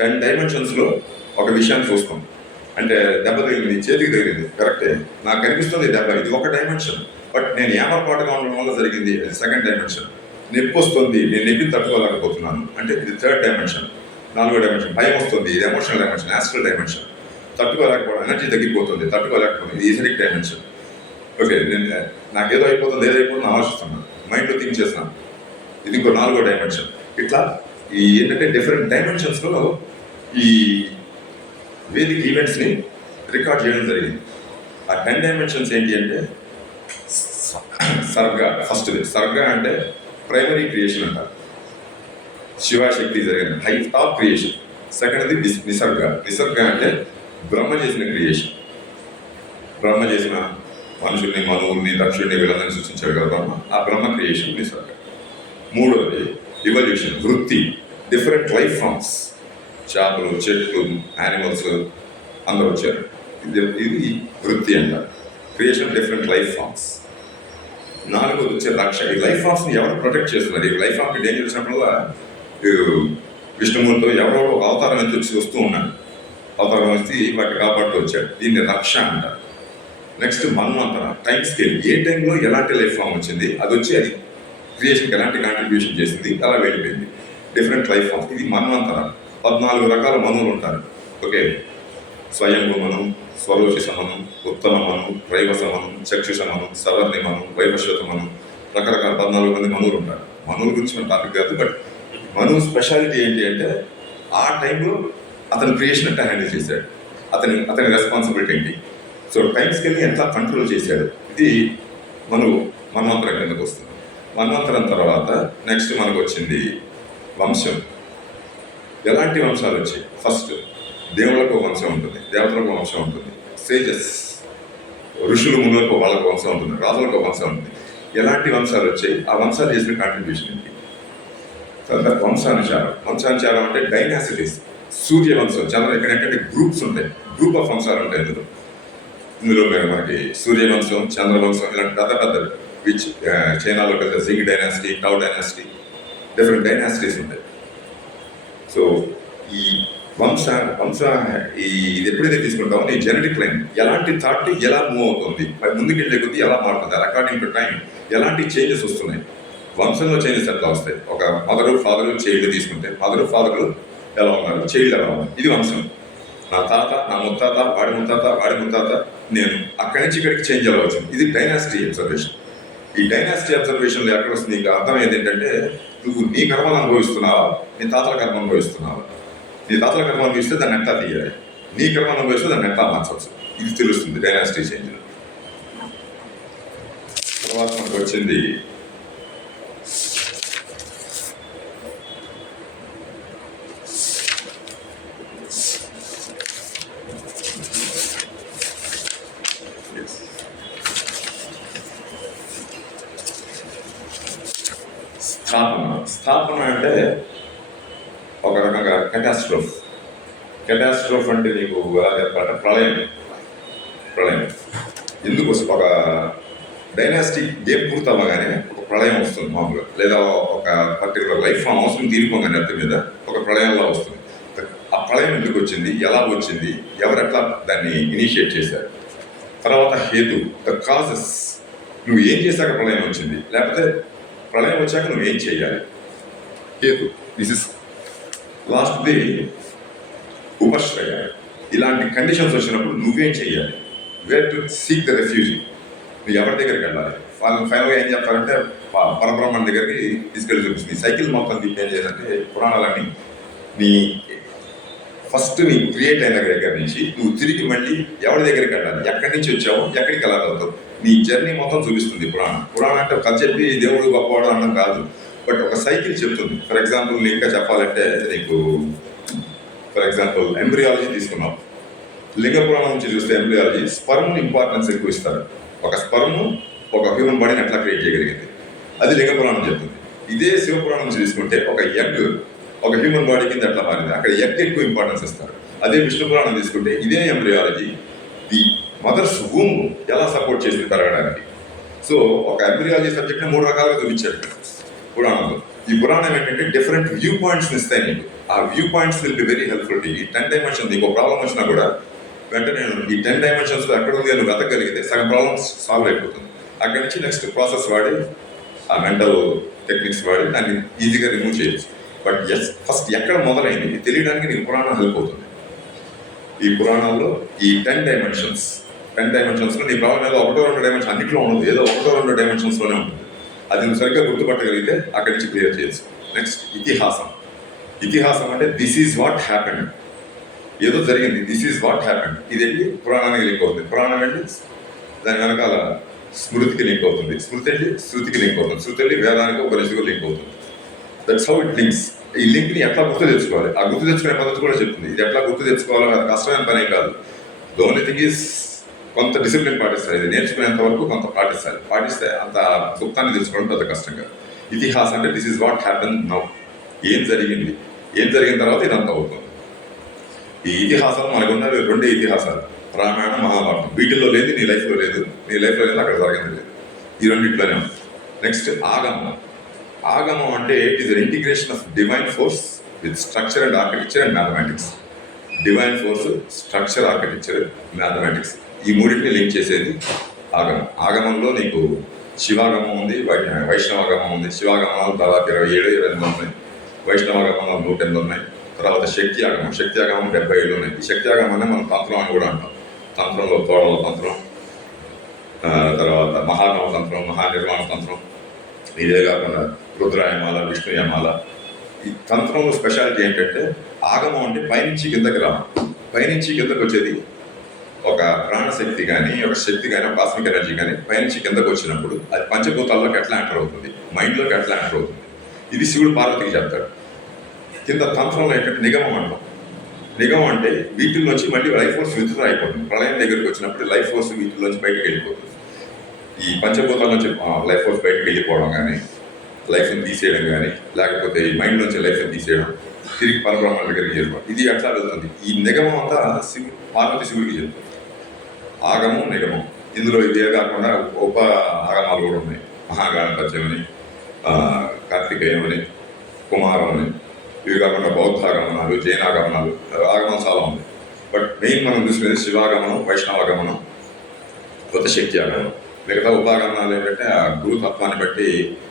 10 డైమెన్షన్స్లో ఒక విషయాన్ని చూస్తాం. అంటే దెబ్బ తగిలింది, చేతికి తగిలింది, కరెక్టే, నాకు కనిపిస్తుంది దెబ్బ, ఇది ఒక డైమెన్షన్. బట్ నేను ఏమరపాటుగా ఉండడం వల్ల జరిగింది, అది 2nd డైమెన్షన్. నొప్పి వస్తుంది, నేను నొప్పిని తట్టుకోలేకపోతున్నాను అంటే ఇది 3rd డైమెన్షన్. 4వ డైమెన్షన్. భయం వస్తుంది, ఇది ఎమోషనల్ డైమెన్షన్, యాస్ట్రల్ డైమెన్షన్. తట్టుకోలేకపోవడం, ఎనర్జీ తగ్గిపోతుంది, తట్టుకోలేకపోతుంది, ఇది ఈథరిక్ డైమెన్షన్. ఓకే, నేను నాకేదో అయిపోతుంది, ఏదైపోతుంది ఆలోచిస్తున్నాను, మైండ్లో థింక్ చేస్తున్నాను, ఇది ఇంకో 4వ డైమెన్షన్. ఇట్లా ఈ ఏంటంటే డిఫరెంట్ డైమెన్షన్స్లో ఈ వేదిక ఈవెంట్స్ని రికార్డ్ చేయడం జరిగింది. ఆ 10 డైమెన్షన్స్ ఏంటి అంటే సర్గ. ఫస్ట్ది సర్గ అంటే ప్రైమరీ క్రియేషన్ అంటారు, శివశక్తి జరిగిన టాప్ క్రియేషన్. సెకండ్ది నిసర్గ అంటే బ్రహ్మ చేసిన క్రియేషన్. బ్రహ్మ చేసిన మనుషుల్ని, మనువుల్ని, దక్షుడిని, వీళ్ళందరినీ సృష్టించాడు కదా బ్రహ్మ, ఆ బ్రహ్మ క్రియేషన్ నిసర్గ. 3వది ఇవల్యూషన్, వృత్తి, డిఫరెంట్ లైఫ్ ఫామ్స్, చేపలు, చెట్లు, యానిమల్స్ అందరూ వచ్చారు. ఇది వృత్తి అంటారు, క్రియేషన్ డిఫరెంట్ లైఫ్ ఫామ్స్. 4వది వచ్చే రక్ష. ఈ లైఫ్ ఫామ్స్ని ఎవరు ప్రొటెక్ట్ చేస్తున్నారు? ఈ లైఫ్ ఫామ్కి డేంజర్ వచ్చినప్పుడు విష్ణుమూర్తితో ఎవరో ఒక అవతారం ఎంత వచ్చి వస్తూ ఉన్నాడు, అవతారం వచ్చి వాటిని కాపాడుతూ వచ్చాడు. దీన్ని రక్ష అంటారు. Next Manvantara, time scale. ఏ టైంలో ఎలాంటి లైఫ్ ఫామ్ వచ్చింది, అది వచ్చి అది క్రియేషన్కి ఎలాంటి కాంట్రిబ్యూషన్ చేసింది, అలా వెళ్ళిపోయింది. Different life forms. ఇది మన్వంతర. 14 రకాల మనువులు ఉంటారు. ఓకే, స్వయంభూ మను, స్వరోచిష మను, ఉత్తమ మను, రైవస మను, చక్షుష మను, సవర్ణి మను, వైవశ్వత మను, రకరకాల 14 మంది మనువులు ఉంటారు. మనువుల గురించి మన టాపిక్ కాదు, బట్ మనువు స్పెషాలిటీ ఏంటి అంటే ఆ టైంలో అతను క్రియేషన్ అంటే హ్యాండిల్ చేశాడు, అతని రెస్పాన్సిబిలిటీ ఏంటి, సో టైం స్కేల్ని ఎంత కంట్రోల్ చేశాడు, ఇది మన్వంతరం కిందకు వస్తుంది. మన్వంతరం తర్వాత నెక్స్ట్ మనకు వచ్చింది వంశం. ఎలాంటి వంశాలు వచ్చాయి? ఫస్ట్ దేవుళ్ళకు ఒక వంశం ఉంటుంది, దేవతలకు ఒక వంశం ఉంటుంది, సేజస్ ఋషులు మునులకు వాళ్ళకు వంశం ఉంటుంది, రాజులకు ఒక వంశం ఉంటుంది. ఎలాంటి వంశాలు వచ్చాయి? ఆ వంశాలు చేసిన కాంట్రిబ్యూషన్ ఏంటి? తర్వాత వంశానుచారం అంటే డైనాసిటీస్. సూర్యవంశం, చంద్ర ఎక్కడంటే గ్రూప్స్ ఉంటాయి, గ్రూప్ ఆఫ్ వంశాలు ఉంటాయి ఇందులో మనకి సూర్యవంశం, చంద్రవంశం ఇలాంటి పెద్ద పెద్దవి, విచ్ చైనాలో పెద్ద Jing dynasty, Tao dynasty, different dynasties ఉంటాయి. సో ఈ ఇది ఎప్పుడైతే తీసుకుంటామో నీ జెనెటిక్ లైన్ ఎలాంటి థాట్ ఎలా మూవ్ అవుతుంది, ముందుకెళ్ళే కొద్దీ ఎలా మారుతుంది, అకార్డింగ్ టు టైం ఎలాంటి చేంజెస్ వస్తున్నాయి, వంశంలో చేంజెస్ ఎట్లా వస్తాయి. ఒక మదరు ఫాదరు చైల్డ్ తీసుకుంటే మదరు ఫాదరు ఎలా ఉన్నారు, చైల్డ్ ఎలా ఉన్నారు, ఇది వంశం. నా తాత, నా ముత్తాత, వాడి ముత్తాత, నేను అక్కడి నుంచి ఇక్కడికి చేంజ్ ఎలా వచ్చింది. ఇది డైనాసిటీ అబ్జర్వేషన్. ఈ డైనాసిటీ అబ్జర్వేషన్లో ఎక్కడ వస్తుంది నీకు అర్థమయ్యేది ఏంటంటే, నువ్వు నీ కర్మను అనుభవిస్తున్నావా, నీ తాతల కర్మ అనుభవిస్తున్నావా. నీ తాతల కర్మ అనుభవిస్తే దాన్ని ఎట్లా తీయాలి, నీ కర్మ అనుభవిస్తే దాన్ని ఎట్లా మార్చవచ్చు, ఇది తెలుస్తుంది డైనాసిటీ చేంజ్. తర్వాత మనకు వచ్చింది స్థాపన అంటే ఒక రకంగా కెటాస్ట్రోఫ్ అంటే నీకు ఎలా చెప్పాలంటే ప్రళయం. ఎందుకు ఒక డైనాసిటీ గేమ్ పూర్తవ్వగానే ఒక ప్రళయం వస్తుంది మామూలుగా, లేదా ఒక పర్టికులర్ లైఫ్ ఫామ్ అవసరం తీరిపోగానే అర్థం మీద ఒక ప్రళయంలో వస్తుంది. ఆ ప్రళయం ఎందుకు వచ్చింది, ఎలా వచ్చింది, ఎవరెట్లా దాన్ని ఇనిషియేట్ చేశారు, తర్వాత హేతు, ద కాజెస్, నువ్వు ఏం చేశాక ప్రళయం వచ్చింది, లేకపోతే ప్రళయం వచ్చాక నువ్వేం చేయాలి, హేతు. దిస్ ఇస్ లాస్ట్ది ఉపశ్రయ. ఇలాంటి కండిషన్స్ వచ్చినప్పుడు నువ్వేం చేయాలి, where to seek the refugee, నువ్వు ఎవరి దగ్గరికి వెళ్ళాలి. వాళ్ళు ఫైనల్గా ఏం చెప్తారంటే పరబ్రహ్మణ దగ్గరికి తీసుకెళ్ళి చూపిస్తుంది. సైకిల్ మొత్తం తిప్పి ఏం చేయాలంటే పురాణాలన్నీ నీ ఫస్ట్ నీ క్రియేట్ అయిన దగ్గర నుంచి నువ్వు తిరిగి మళ్ళీ ఎవరి దగ్గరికి వెళ్ళాలి, ఎక్కడి నుంచి వచ్చావో ఎక్కడికి వెళ్ళగలుగుతావు, నీ జర్నీ మొత్తం చూపిస్తుంది పురాణం అంటే కథ చెప్పి దేవుడు గొప్పవాడు అనడం కాదు, బట్ ఒక సైకిల్ చెప్తుంది. ఫర్ ఎగ్జాంపుల్ నీకు ఇంకా చెప్పాలంటే నీకు ఎంబ్రియాలజీ తీసుకున్నావు, లింగ పురాణం నుంచి చూస్తే ఎంబ్రియాలజీ స్పర్మ్ ఇంపార్టెన్స్ ఎక్కువ ఇస్తారు. ఒక స్పర్మ్ ఒక హ్యూమన్ బాడీని ఎట్లా క్రియేట్ చేయగలిగింది, అది లింగ పురాణం చెప్తుంది. ఇదే శివపురాణం నుంచి తీసుకుంటే ఒక ఎగ్ ఒక హ్యూమన్ బాడీ కింద ఎట్లా మారింది, అక్కడ ఎగ్ ఎక్కువ ఇంపార్టెన్స్ ఇస్తారు. అదే విష్ణు పురాణం తీసుకుంటే ఇదే ఎంబ్రియాలజీ ది మదర్స్ వూమ్ ఎలా సపోర్ట్ చేసింది పెరగడానికి. సో ఒక ఎంబ్రియాలజీ సబ్జెక్ట్ని 3 రకాలుగా చూపించాడు పురాణంలో. ఈ పురాణం ఏంటంటే డిఫరెంట్ వ్యూ పాయింట్స్ని ఇస్తాయి నీకు. ఆ view points will be very helpful to ఈ 10 డైమెన్షన్. నీకు ఒక ప్రాబ్లం వచ్చినా కూడా వెంటనే ఈ 10 డైమెన్షన్స్లో ఎక్కడ ఉంది అని వెతకగలిగితే సగం ప్రాబ్లమ్స్ సాల్వ్ అయిపోతుంది. అక్కడి నుంచి నెక్స్ట్ ప్రాసెస్ వాడి ఆ మెంటల్ టెక్నిక్స్ వాడి దాన్ని ఈజీగా రిమూవ్ చేయొచ్చు. బట్ ఫస్ట్ ఎక్కడ మొదలైంది తెలియడానికి నీకు పురాణం హెల్ప్ అవుతుంది. ఈ పురాణాల్లో ఈ 10 డైమెన్షన్స్లో నీ ప్రాబ్లం ఏదో 1-2 డైమెన్షన్ అన్నింటిలో ఉండదు, ఏదో 1-2 డైమెన్షన్స్లోనే ఉంటుంది. అది నువ్వు సరిగ్గా గుర్తుపట్టగలిగితే అక్కడి నుంచి క్లియర్ చేయొచ్చు. నెక్స్ట్ ఇతిహాసం అంటే దిస్ ఈజ్ వాట్ హ్యాపెండ్, ఏదో జరిగింది, దిస్ ఈజ్ వాట్ హ్యాపెండ్. ఇది వెళ్ళి పురాణానికి లింక్ అవుతుంది, పురాణం వెళ్ళి దాని వెనకాల స్మృతికి లింక్ అవుతుంది, స్మృతి వెళ్ళి శృతికి లింక్ అవుతుంది, శృతి వెళ్ళి వేదానికి ఉపనిషత్తుకు లింక్ అవుతుంది. That's how it links. ఈ లింక్ని ఎట్లా గుర్తు తెచ్చుకోవాలి, ఆ గుర్తు తెచ్చుకునే పద్ధతి కూడా చెప్తుంది. ఇది ఎట్లా గుర్తు తెచ్చుకోవాలో అది కష్టమైన పనే కాదు. ద ఓన్లీ థింగ్ ఈజ్ కొంత డిసిప్లిన్ పాటిస్తారు. ఇది నేర్చుకునేంత వరకు కొంత పాటిస్తే అంత గుప్తాన్ని తెలుసుకోవడం పెద్ద కష్టం కాదు. ఇతిహాసం అంటే this is what happen now, ఏం జరిగిన తర్వాత ఇదంతా అవుతుంది. ఈ ఇతిహాసాలు మనకున్న 2 ఇతిహాసాలు, రామాయణం, మహాభారతం. వీటిల్లో లేదు నీ లైఫ్లో లేదు, అక్కడ జరిగింది లేదు. ఈ రెండింటిలోనే ఉంది. నెక్స్ట్ ఆగమం అంటే it is an integration of divine force with structure and architecture and mathematics. Divine force, structure, architecture, mathematics, ఈ మూడింటిని లింక్ చేసేది ఆగమంలో నీకు శివాగమం ఉంది, వైష్ణవాగమం ఉంది. శివాగమాలు దాదాపు 27-28 ఉన్నాయి, వైష్ణవాగమాలు 108 ఉన్నాయి. తర్వాత శక్తి ఆగమం 77 ఉన్నాయి. ఈ శక్తి ఆగమాన్ని మనం తంత్రం అని కూడా అంటాం. తంత్రంలో తోడల తంత్రం, తర్వాత మహానవ తంత్రం, మహానిర్మాణ తంత్రం, ఇదే కాకుండా రుద్రాయమాల, విష్ణుయమాల. ఈ తంత్రంలో స్పెషాలిటీ ఏంటంటే ఆగమం అంటే పైనుంచి కిందకి రావడం. పైనుంచి కిందకి వచ్చేది ఒక ప్రాణశక్తి కానీ ఒక శక్తి కానీ ఒక కాస్మిక్ ఎనర్జీ కానీ పైనుంచి కిందకు వచ్చినప్పుడు అది పంచభూతాల్లోకి ఎట్లా ఎంటర్ అవుతుంది, మైండ్లోకి ఎట్లా ఎంటర్ అవుతుంది, ఇది శివుడు పార్వతికి చెప్తాడు. కింద తంత్రంలో ఏంటంటే నిగమం అంటాం. నిగమం అంటే వీటిల్లోంచి మళ్ళీ లైఫ్ ఫోర్స్ విత్డ్రా అయిపోతుంది. ప్రళయం దగ్గరికి వచ్చినప్పుడు లైఫ్ ఫోర్స్ వీటిల్లోంచి బయటకు వెళ్ళిపోతుంది. ఈ పంచభూతాల నుంచి లైఫ్ ఫోర్స్ బయటకు వెళ్ళిపోవడం కానీ, లైఫ్ని తీసేయడం కానీ, లేకపోతే ఈ మైండ్ నుంచి లైఫ్ని తీసేయడం, తిరిగి పరబ్రహ్మ దగ్గరికి చేరుకోవడం, ఇది ఎట్లా వెళ్తుంది. ఈ నిగమం అంతా పార్వతి శివుడికి చెప్తుంది. ఆగమం నిగమం. ఇందులో ఇదే కాకుండా ఉప ఆగమాలు కూడా ఉన్నాయి. మహాగణపత్యం అని, కార్తికేయం అని, కుమారం అని, ఇవి కాకుండా బౌద్ధ ఆగమనాలు, జైన ఆగమనాలు, ఆగమనం చాలా ఉంది. బట్ మెయిన్ మనం చూసుకునేది శివాగమనం, వైష్ణవాగమనం, శక్తి ఆగమనం. మిగతా ఉపాగమనాలు ఏంటంటే ఆ గురుతత్వాన్ని బట్టి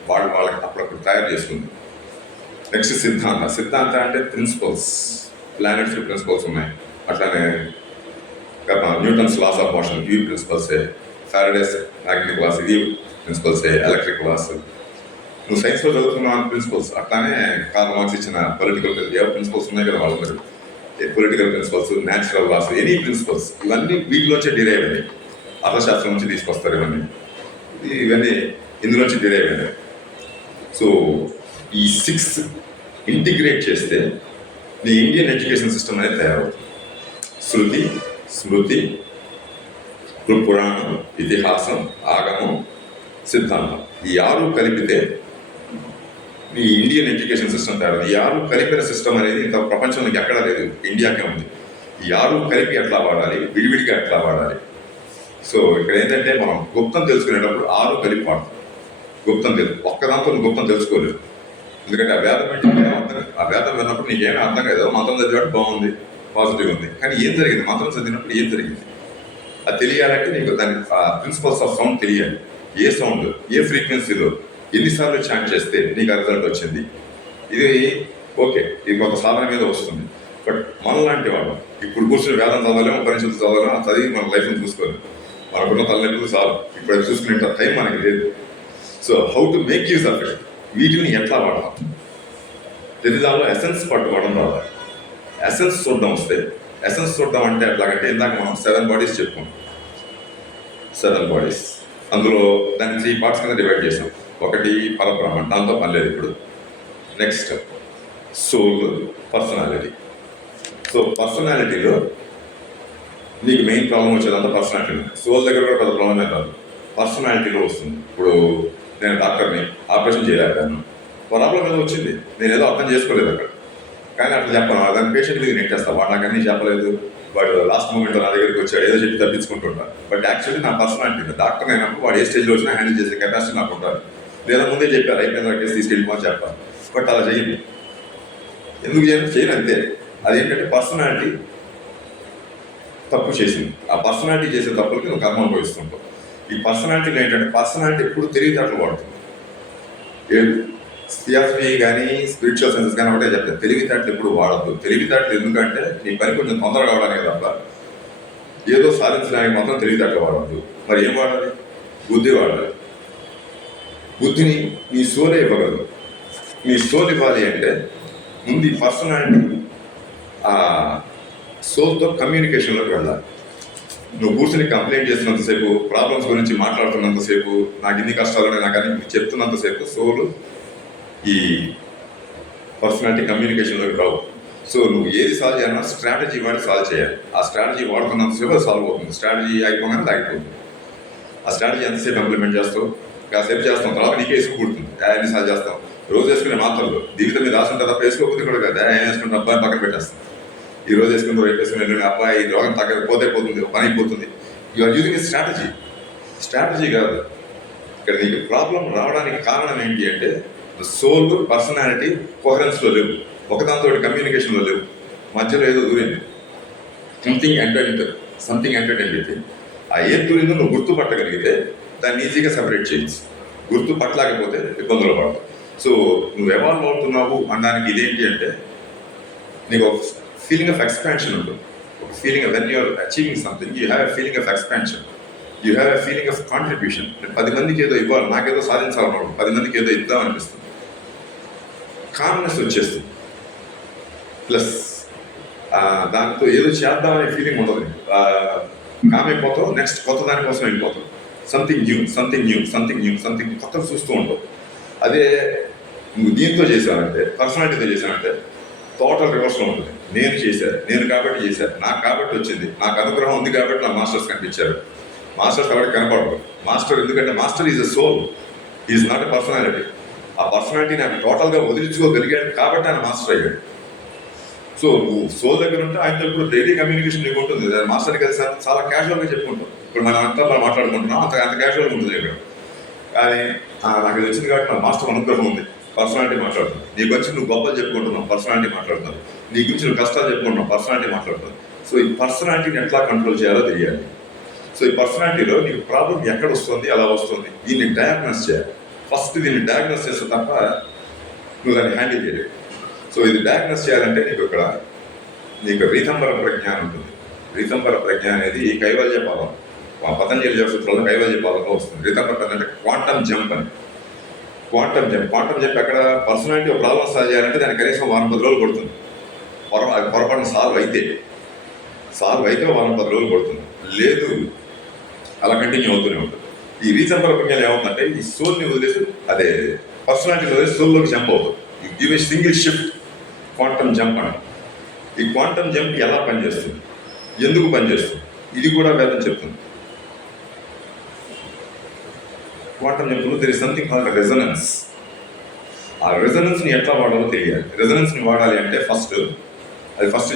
వాళ్ళకి అప్పుడప్పుడు తయారు చేసుకుంది. నెక్స్ట్ సిద్ధాంత. సిద్ధాంత అంటే ప్రిన్సిపల్స్, ప్లానెట్స్ ప్రిన్సిపల్స్ ఉన్నాయి. అట్లానే న్యూటన్స్ లాస్ ఆఫ్ మోషన్, ఇవి ప్రిన్సిపల్సే. ఫారడేస్ మ్యాగ్నెటిక్ లాస్, ఇవి ప్రిన్సిపల్సే. ఎలక్ట్రిక్ లాస్, నువ్వు సైన్స్లో చదువుతున్నావు ప్రిన్సిపల్స్. అట్లానే కార్ల్ మార్క్స్ ఇచ్చిన పొలిటికల్ ప్రిన్సిపల్స్ ఉన్నాయి కదా వాళ్ళందరూ. Political principles, natural laws, any principles, ఇవన్నీ వీటిలోంచే డిరైవ్ అయినాయి. అర్థశాస్త్రం నుంచి తీసుకొస్తారు ఇవన్నీ ఇందులోంచి డిరైవ్ అయినాయి. సో ఈ 6 ఇంటిగ్రేట్ చేస్తే నీ ఇండియన్ ఎడ్యుకేషన్ సిస్టమ్ అనేది తయారవుతుంది. శృతి, స్మృతి, పురాణం, ఇతిహాసం, ఆగమం, సిద్ధాంతం, ఈ 6 కలిపితే ఈ ఇండియన్ ఎడ్యుకేషన్ సిస్టమ్ తయారు. ఈ 6 కలిపిన సిస్టమ్ అనేది ఇంత ప్రపంచంలోకి ఎక్కడా లేదు, ఇండియాకే ఉంది. ఈ 6 కలిపి ఎట్లా వాడాలి, విడివిడిగా ఎట్లా వాడాలి. సో ఇక్కడ ఏంటంటే మనం గుప్తం తెలుసుకునేటప్పుడు 6 కలిపి వాడతాం. గుప్తం ఒక్కదాంతో నువ్వు గుప్తం తెలుసుకోలేదు. ఎందుకంటే ఆ వేదం ఏంటంటే ఆ వేదం విన్నప్పుడు నీకేమీ అర్థం కాదు. మంత్రం చదివాడు బాగుంది, పాజిటివ్ ఉంది, కానీ ఏం జరిగింది, మంత్రం చదివినప్పుడు ఏం జరిగింది అది తెలియాలంటే నీకు దాని ప్రిన్సిపల్స్ ఆఫ్ సౌండ్ తెలియాలి. ఏ సౌండ్, ఏ ఫ్రీక్వెన్సీలో ఎన్నిసార్లు చాంట్ చేస్తే నీకు ఆ రిజల్ట్ వచ్చింది. ఇది ఓకే, ఇది కొంత సాధన మీద వస్తుంది. బట్ మనలాంటి వాళ్ళు ఇప్పుడు కూర్చొని వేదం చదవలేము, ఉపనిషత్తు చదవలేము, ఆ చదివి మన లైఫ్ని చూసుకోలేము. మనకున్న తలనొప్పులు చాలు, ఇప్పుడు అది చూసుకునే టైం మనకి లేదు. So how to make use of it, వీటిని ఎట్లా వాడతాం, ప్రతిదానిలో ఎసెన్స్ పట్టుకోవడం రావాలి. ఎసెన్స్ చూడడం వస్తే, ఎసెన్స్ చూడడం అంటే ఎట్లాగంటే ఇందాక మనం 7 బాడీస్ చెప్పుకున్నాం. 7 బాడీస్, అందులో దాన్ని 3 పార్ట్స్ కింద డివైడ్ చేసాం. ఒకటి పరబ్రహ్మ, దాంతో పని లేదు ఇప్పుడు. Next soul, personality. సో పర్సనాలిటీలో నీకు మెయిన్ ప్రాబ్లం వచ్చేదంతా పర్సనాలిటీ. సోల్ దగ్గర కూడా పెద్ద ప్రాబ్లం కాదు, పర్సనాలిటీలో వస్తుంది. ఇప్పుడు నేను డాక్టర్ని, ఆపరేషన్ చేయలేకపోయాను, ప్రాబ్లం ఏదో వచ్చింది, నేను ఏదో అర్థం చేసుకోలేదు అక్కడ. కానీ అట్లా చెప్పాను, దాని పేషెంట్ మీద నెట్టేస్తాను. వాడు నాకు అన్నీ చెప్పలేదు, వాడు లాస్ట్ మూమెంట్ నా దగ్గరికి వచ్చాడు, ఏదో చెప్పి తప్పించుకుంటుంటాను. బట్ యాక్చువల్లీ నా పర్సనాలిటీ, డాక్టర్ అయినప్పుడు వాడు ఏ స్టేజ్లో వచ్చినా హ్యాండిల్ చేసే కెపాసిటీ నాకు ఉంటారు. లేదా ముందే చెప్పారు, అయిపోయిన కేసు తీసుకెళ్ళిపోని చెప్పాలి. బట్ అలా చేయండి, ఎందుకు చేయను అంతే. అదేంటంటే పర్సనాలిటీ తప్పు చేసింది. ఆ పర్సనాలిటీ చేసే తప్పులకి నువ్వు కర్మ అనుభవిస్తుంటావు. ఈ పర్సనాలిటీలో ఏంటంటే పర్సనాలిటీ ఎప్పుడు తెలివితేటలు వాడుతుంది. థియాసఫీ కానీ స్పిరిచువల్ సెన్సెస్ కానీ ఒకటే చెప్తాను, తెలివితేటలు ఎప్పుడు వాడద్దు. తెలివితేటలు ఎందుకంటే నీ పని కొంచెం తొందరగా అవడానికి తప్ప ఏదో సాధించడానికి మాత్రం తెలివితేటలు వాడద్దు. మరి ఏం వాడాలి? బుద్ధి వాడాలి. బుద్ధిని నీ సోలే ఇవ్వగలదు. నీ సోల్ ఇవ్వాలి అంటే ముందు ఈ పర్సనాలిటీ ఆ సోల్తో కమ్యూనికేషన్లోకి వెళ్ళాలి. నువ్వు కూర్చొని కంప్లైంట్ చేస్తున్నంతసేపు, ప్రాబ్లమ్స్ గురించి మాట్లాడుతున్నంతసేపు, నాకు ఇన్ని కష్టాలు నాకు అని చెప్తున్నంతసేపు సోలు ఈ పర్సనాలిటీ కమ్యూనికేషన్లోకి రావు. సో నువ్వు ఏది సాల్వ్ చేయాలన్నా స్ట్రాటజీ వాడి సాల్వ్ చేయాలి. ఆ స్ట్రాటజీ వాడుతున్నంతసేపు అది సాల్వ్ అవుతుంది. స్ట్రాటజీ అయిపోగానే ఆగిపోతుంది. ఆ స్ట్రాటజీ ఎంతసేపు ఇంప్లిమెంట్ చేస్తావు, కాసేపు చేస్తాం, తర్వాత నీకే వేసుకు పుడుతుంది. ఎన్నిసార్లు చేస్తాం, రోజు వేసుకునే మాత్రలు జీవితం మీద రాసుకుంటే తప్ప వేసుకోకపోతే కూడా కదా, ఏం వేసుకుంటే అబ్బాయి పక్కన పెట్టేస్తాం. ఈ రోజు వేసుకుని రేపు వేసుకుని అబ్బాయి ఈ రోగం తగ్గకపోతే పోతుంది, పని అయిపోతుంది. యు ఆర్ యూజింగ్ స్ట్రాటజీ కాదు. ఇక్కడ నీకు ప్రాబ్లం రావడానికి కారణం ఏంటి అంటే సోల్, పర్సనాలిటీ కోహరెన్స్లో లేవు, ఒకదాంతో కమ్యూనికేషన్లో లేవు, మధ్యలో ఏదో దూరింది. Something entertain. ఆ ఏ దూరిందో నువ్వు గుర్తుపట్టగలిగితే దాన్ని ఈజీగా సెపరేట్ చేయొచ్చు. గుర్తు పట్టలేకపోతే ఇబ్బందులు పడతావు. సో నువ్వు ఎవాల్వ్ అవుతున్నావు అనడానికి ఇదేంటి అంటే నీకు ఒక ఫీలింగ్ ఆఫ్ ఎక్స్పాన్షన్ ఉంటుంది. ఒక feeling when you're achieving something, you have a feeling of expansion, you have a feeling of contribution. 10 మందికి ఏదో ఇవ్వాలి, నాకేదో సాధించాలన్నమాట, 10 మందికి ఏదో ఇద్దాం అనిపిస్తుంది. కామ్నెస్ వచ్చేస్తుంది. ప్లస్ దాంతో ఏదో చేద్దామనే ఫీలింగ్ ఉండదు. అయిపోతావు, నెక్స్ట్ కొత్త దానికోసం వెళ్ళిపోతావు. సంథింగ్ కొత్తగా చూస్తూ ఉంటావు. అదే నువ్వు దీంతో చేశానంటే, పర్సనాలిటీతో చేశానంటే టోటల్ రివర్స్లో ఉంటుంది. నేను కాబట్టి చేశాను, నాకు కాబట్టి వచ్చింది, నాకు అనుగ్రహం ఉంది కాబట్టి నా మాస్టర్స్ కనిపించారు. మాస్టర్స్ కాబట్టి కనపడదు. మాస్టర్ ఎందుకంటే master is a soul, is not a personality. ఆ పర్సనాలిటీ నాకు టోటల్గా వదిలించుకోగలిగాడు కాబట్టి ఆయన మాస్టర్ అయ్యాడు. సో నువ్వు సోల్ దగ్గర ఉంటే ఆయనతో ఇప్పుడు డైలీ కమ్యూనికేషన్ నీకు ఉంటుంది. మాస్టర్ కలిసి చాలా క్యాజువల్గా చెప్పుకుంటాం. ఇప్పుడు మనం అంతా మనం మాట్లాడుకుంటున్నాం, అంత క్యాజువల్గా ఉంటుంది ఇక్కడ. కానీ నాకు ఇది వచ్చింది కాబట్టి నా మాస్టర్ అనుగ్రహం ఉంది, పర్సనాలిటీ మాట్లాడుతున్నాను. నీ గురించి నువ్వు గొప్పలు చెప్పుకుంటున్నావు, పర్సనాలిటీ మాట్లాడుతున్నావు. నీ గురించి నువ్వు కష్టాలు చెప్పుకుంటున్నావు, పర్సనాలిటీ మాట్లాడుతున్నావు. సో ఈ పర్సనాలిటీని ఎట్లా కంట్రోల్ చేయాలో తెలియాలి. సో ఈ పర్సనాలిటీలో నీకు ప్రాబ్లం ఎక్కడ వస్తుంది, ఎలా వస్తుంది, దీన్ని డయాగ్నోస్ చేయాలి. ఫస్ట్ దీన్ని డయాగ్నోస్ చేస్తే తప్ప నువ్వు దాన్ని హ్యాండిల్ చేయలేవు. సో ఇది డయాగ్నోస్ చేయాలంటే నీకు రీతంబర ప్రజ్ఞ అని ఉంటుంది. రీతంబర ప్రజ్ఞ అనేది కైవల్య పాదం, పతంజలి సూత్రంలో కైవల్య పాదంలో వస్తుంది. రీతంబర ప్రజ్ఞ అంటే క్వాంటమ్ జంప్ అని. క్వాంటమ్ జంప్ ఎక్కడ పర్సనాలిటీ ఒక ప్రాబ్లం సాల్వ్ చేయాలంటే దానికి కనీసం 10 రోజులు పడుతుంది. పొరపాటున సాల్వ్ అయితే 10 రోజులు పడుతుంది. లేదు అలా కంటిన్యూ అవుతూనే ఉంటుంది. ఈ రీతంబర ప్రజ్ఞలు ఏమవుతుందంటే ఈ సోల్ని వదిలేసి అదే పర్సనాలిటీని వదిలేసి సోల్లోకి జంప్ అవుతుంది. You give a single shift, quantum jump అని. ఈ క్వాంటమ్ జంప్ ఎలా పనిచేస్తుంది, ఎందుకు పనిచేస్తుంది, ఇది కూడా వేదం చెప్తుంది. క్వాంటమ్ జంప్లో there is something called resonance. ఆ రెజొనెన్స్ని ఎట్లా వాడాలో తెలియాలి. రెజొనెన్స్ని వాడాలి అంటే ఫస్ట్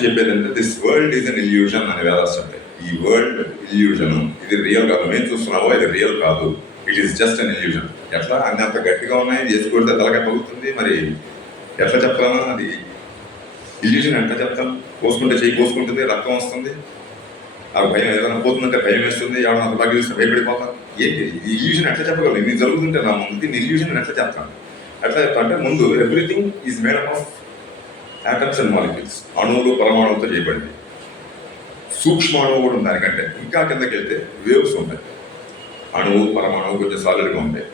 చెప్పేది అంటే this world is an illusion అని వేదాస్ అంటే. ఈ వరల్డ్ ఇల్యూజన్, ఇది రియల్ కాదు. మేము చూస్తున్నావో ఇది రియల్ కాదు, it is just an illusion. ఎట్లా అన్ని అంత గట్టిగా ఉన్నాయి, చేసుకుంటే తలగా పగులుతుంది, మరి ఎట్లా చెప్తాను? అది ఇల్యూజన్ ఎట్లా చెప్తాను? కోసుకుంటే చెయ్యి కోసుకుంటుంది, రక్తం వస్తుంది, ఆ భయం ఏదైనా పోతుందంటే భయం వేస్తుంది, ఎవరైనా అంత బాగా చూస్తే భయపడిపోతాను. ఏంటి ఈ ఇల్యూజన్ ఎట్లా చెప్పగలను? ఇది జరుగుతుంటే నా ముందు దీన్ని ఇల్యూజన్ ఎట్లా చెప్తాను? ఎట్లా చెప్తా అంటే ముందు everything is made up of atoms and molecules. అణువులు పరమాణువులతో చేయబడింది. సూక్ష్మ అణువు కూడా ఉంది దానికంటే. ఇంకా కిందకి వెళ్తే వేవ్స్ ఉంటాయి. అణువు పరమాణువు కొంచెం సాలిడ్గా ఉంటాయి.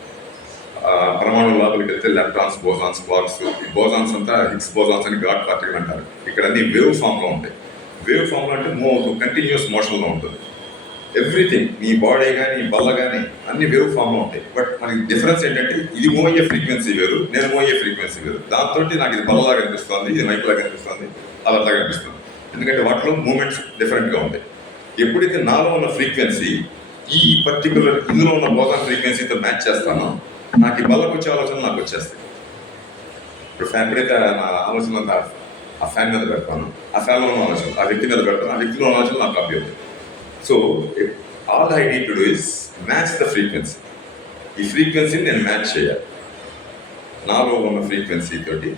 పరమాణువు లోపలికి వెళ్తే ఎలక్ట్రాన్స్, బోజాన్స్, క్వార్క్స్. ఈ బోజాన్స్ అంతా హిగ్స్ బోజాన్స్ అని గాడ్ పార్టికల్ అంటారు. ఇక్కడ అన్ని వేవ్ ఫామ్లో ఉంటాయి. వేవ్ ఫామ్లో అంటే మూవ్ అవుతూ కంటిన్యూస్ మోషన్లో ఉంటుంది. ఎవ్రీథింగ్, నీ బాడీ కానీ బల్ల కానీ అన్ని వేవ్ ఫామ్లో ఉంటాయి. బట్ మనకి డిఫరెన్స్ ఏంటంటే ఇది మూవ్ అయ్యే ఫ్రీక్వెన్సీ వేరు, నేను మూవ్ అయ్యే ఫ్రీక్వెన్సీ వేరు. దాంతో నాకు ఇది బల్లలాగా అనిపిస్తుంది, ఇది మైకులాగా అనిపిస్తుంది, అలాగా అనిపిస్తుంది. ఎందుకంటే వాటిలో మూమెంట్స్ డిఫరెంట్గా ఉంటాయి. ఎప్పుడైతే నాలో ఉన్న ఫ్రీక్వెన్సీ ఈ పర్టికులర్ ఇందులో ఉన్న బోజాన్ ఫ్రీక్వెన్సీతో మ్యాచ్ చేస్తానో నాకు ఈ బల్లకు వచ్చే ఆలోచనలు నాకు వచ్చేస్తాయి. ఇప్పుడు ఎప్పుడైతే నా ఆలోచన ఆ ఫ్యాన్ మీద పెడతాను, ఆ ఫ్యాన్లో ఉన్న ఆలోచన ఆ వ్యక్తి మీద పెడతాను, ఆ వ్యక్తిలో ఉన్న ఆలోచనలు నాకు కాపీ అవుతాయి. So all I need to do is match the frequency. ఈ ఫ్రీక్వెన్సీని నేను మ్యాచ్ చేయాలి. నాలో ఉన్న ఫ్రీక్వెన్సీ తోటి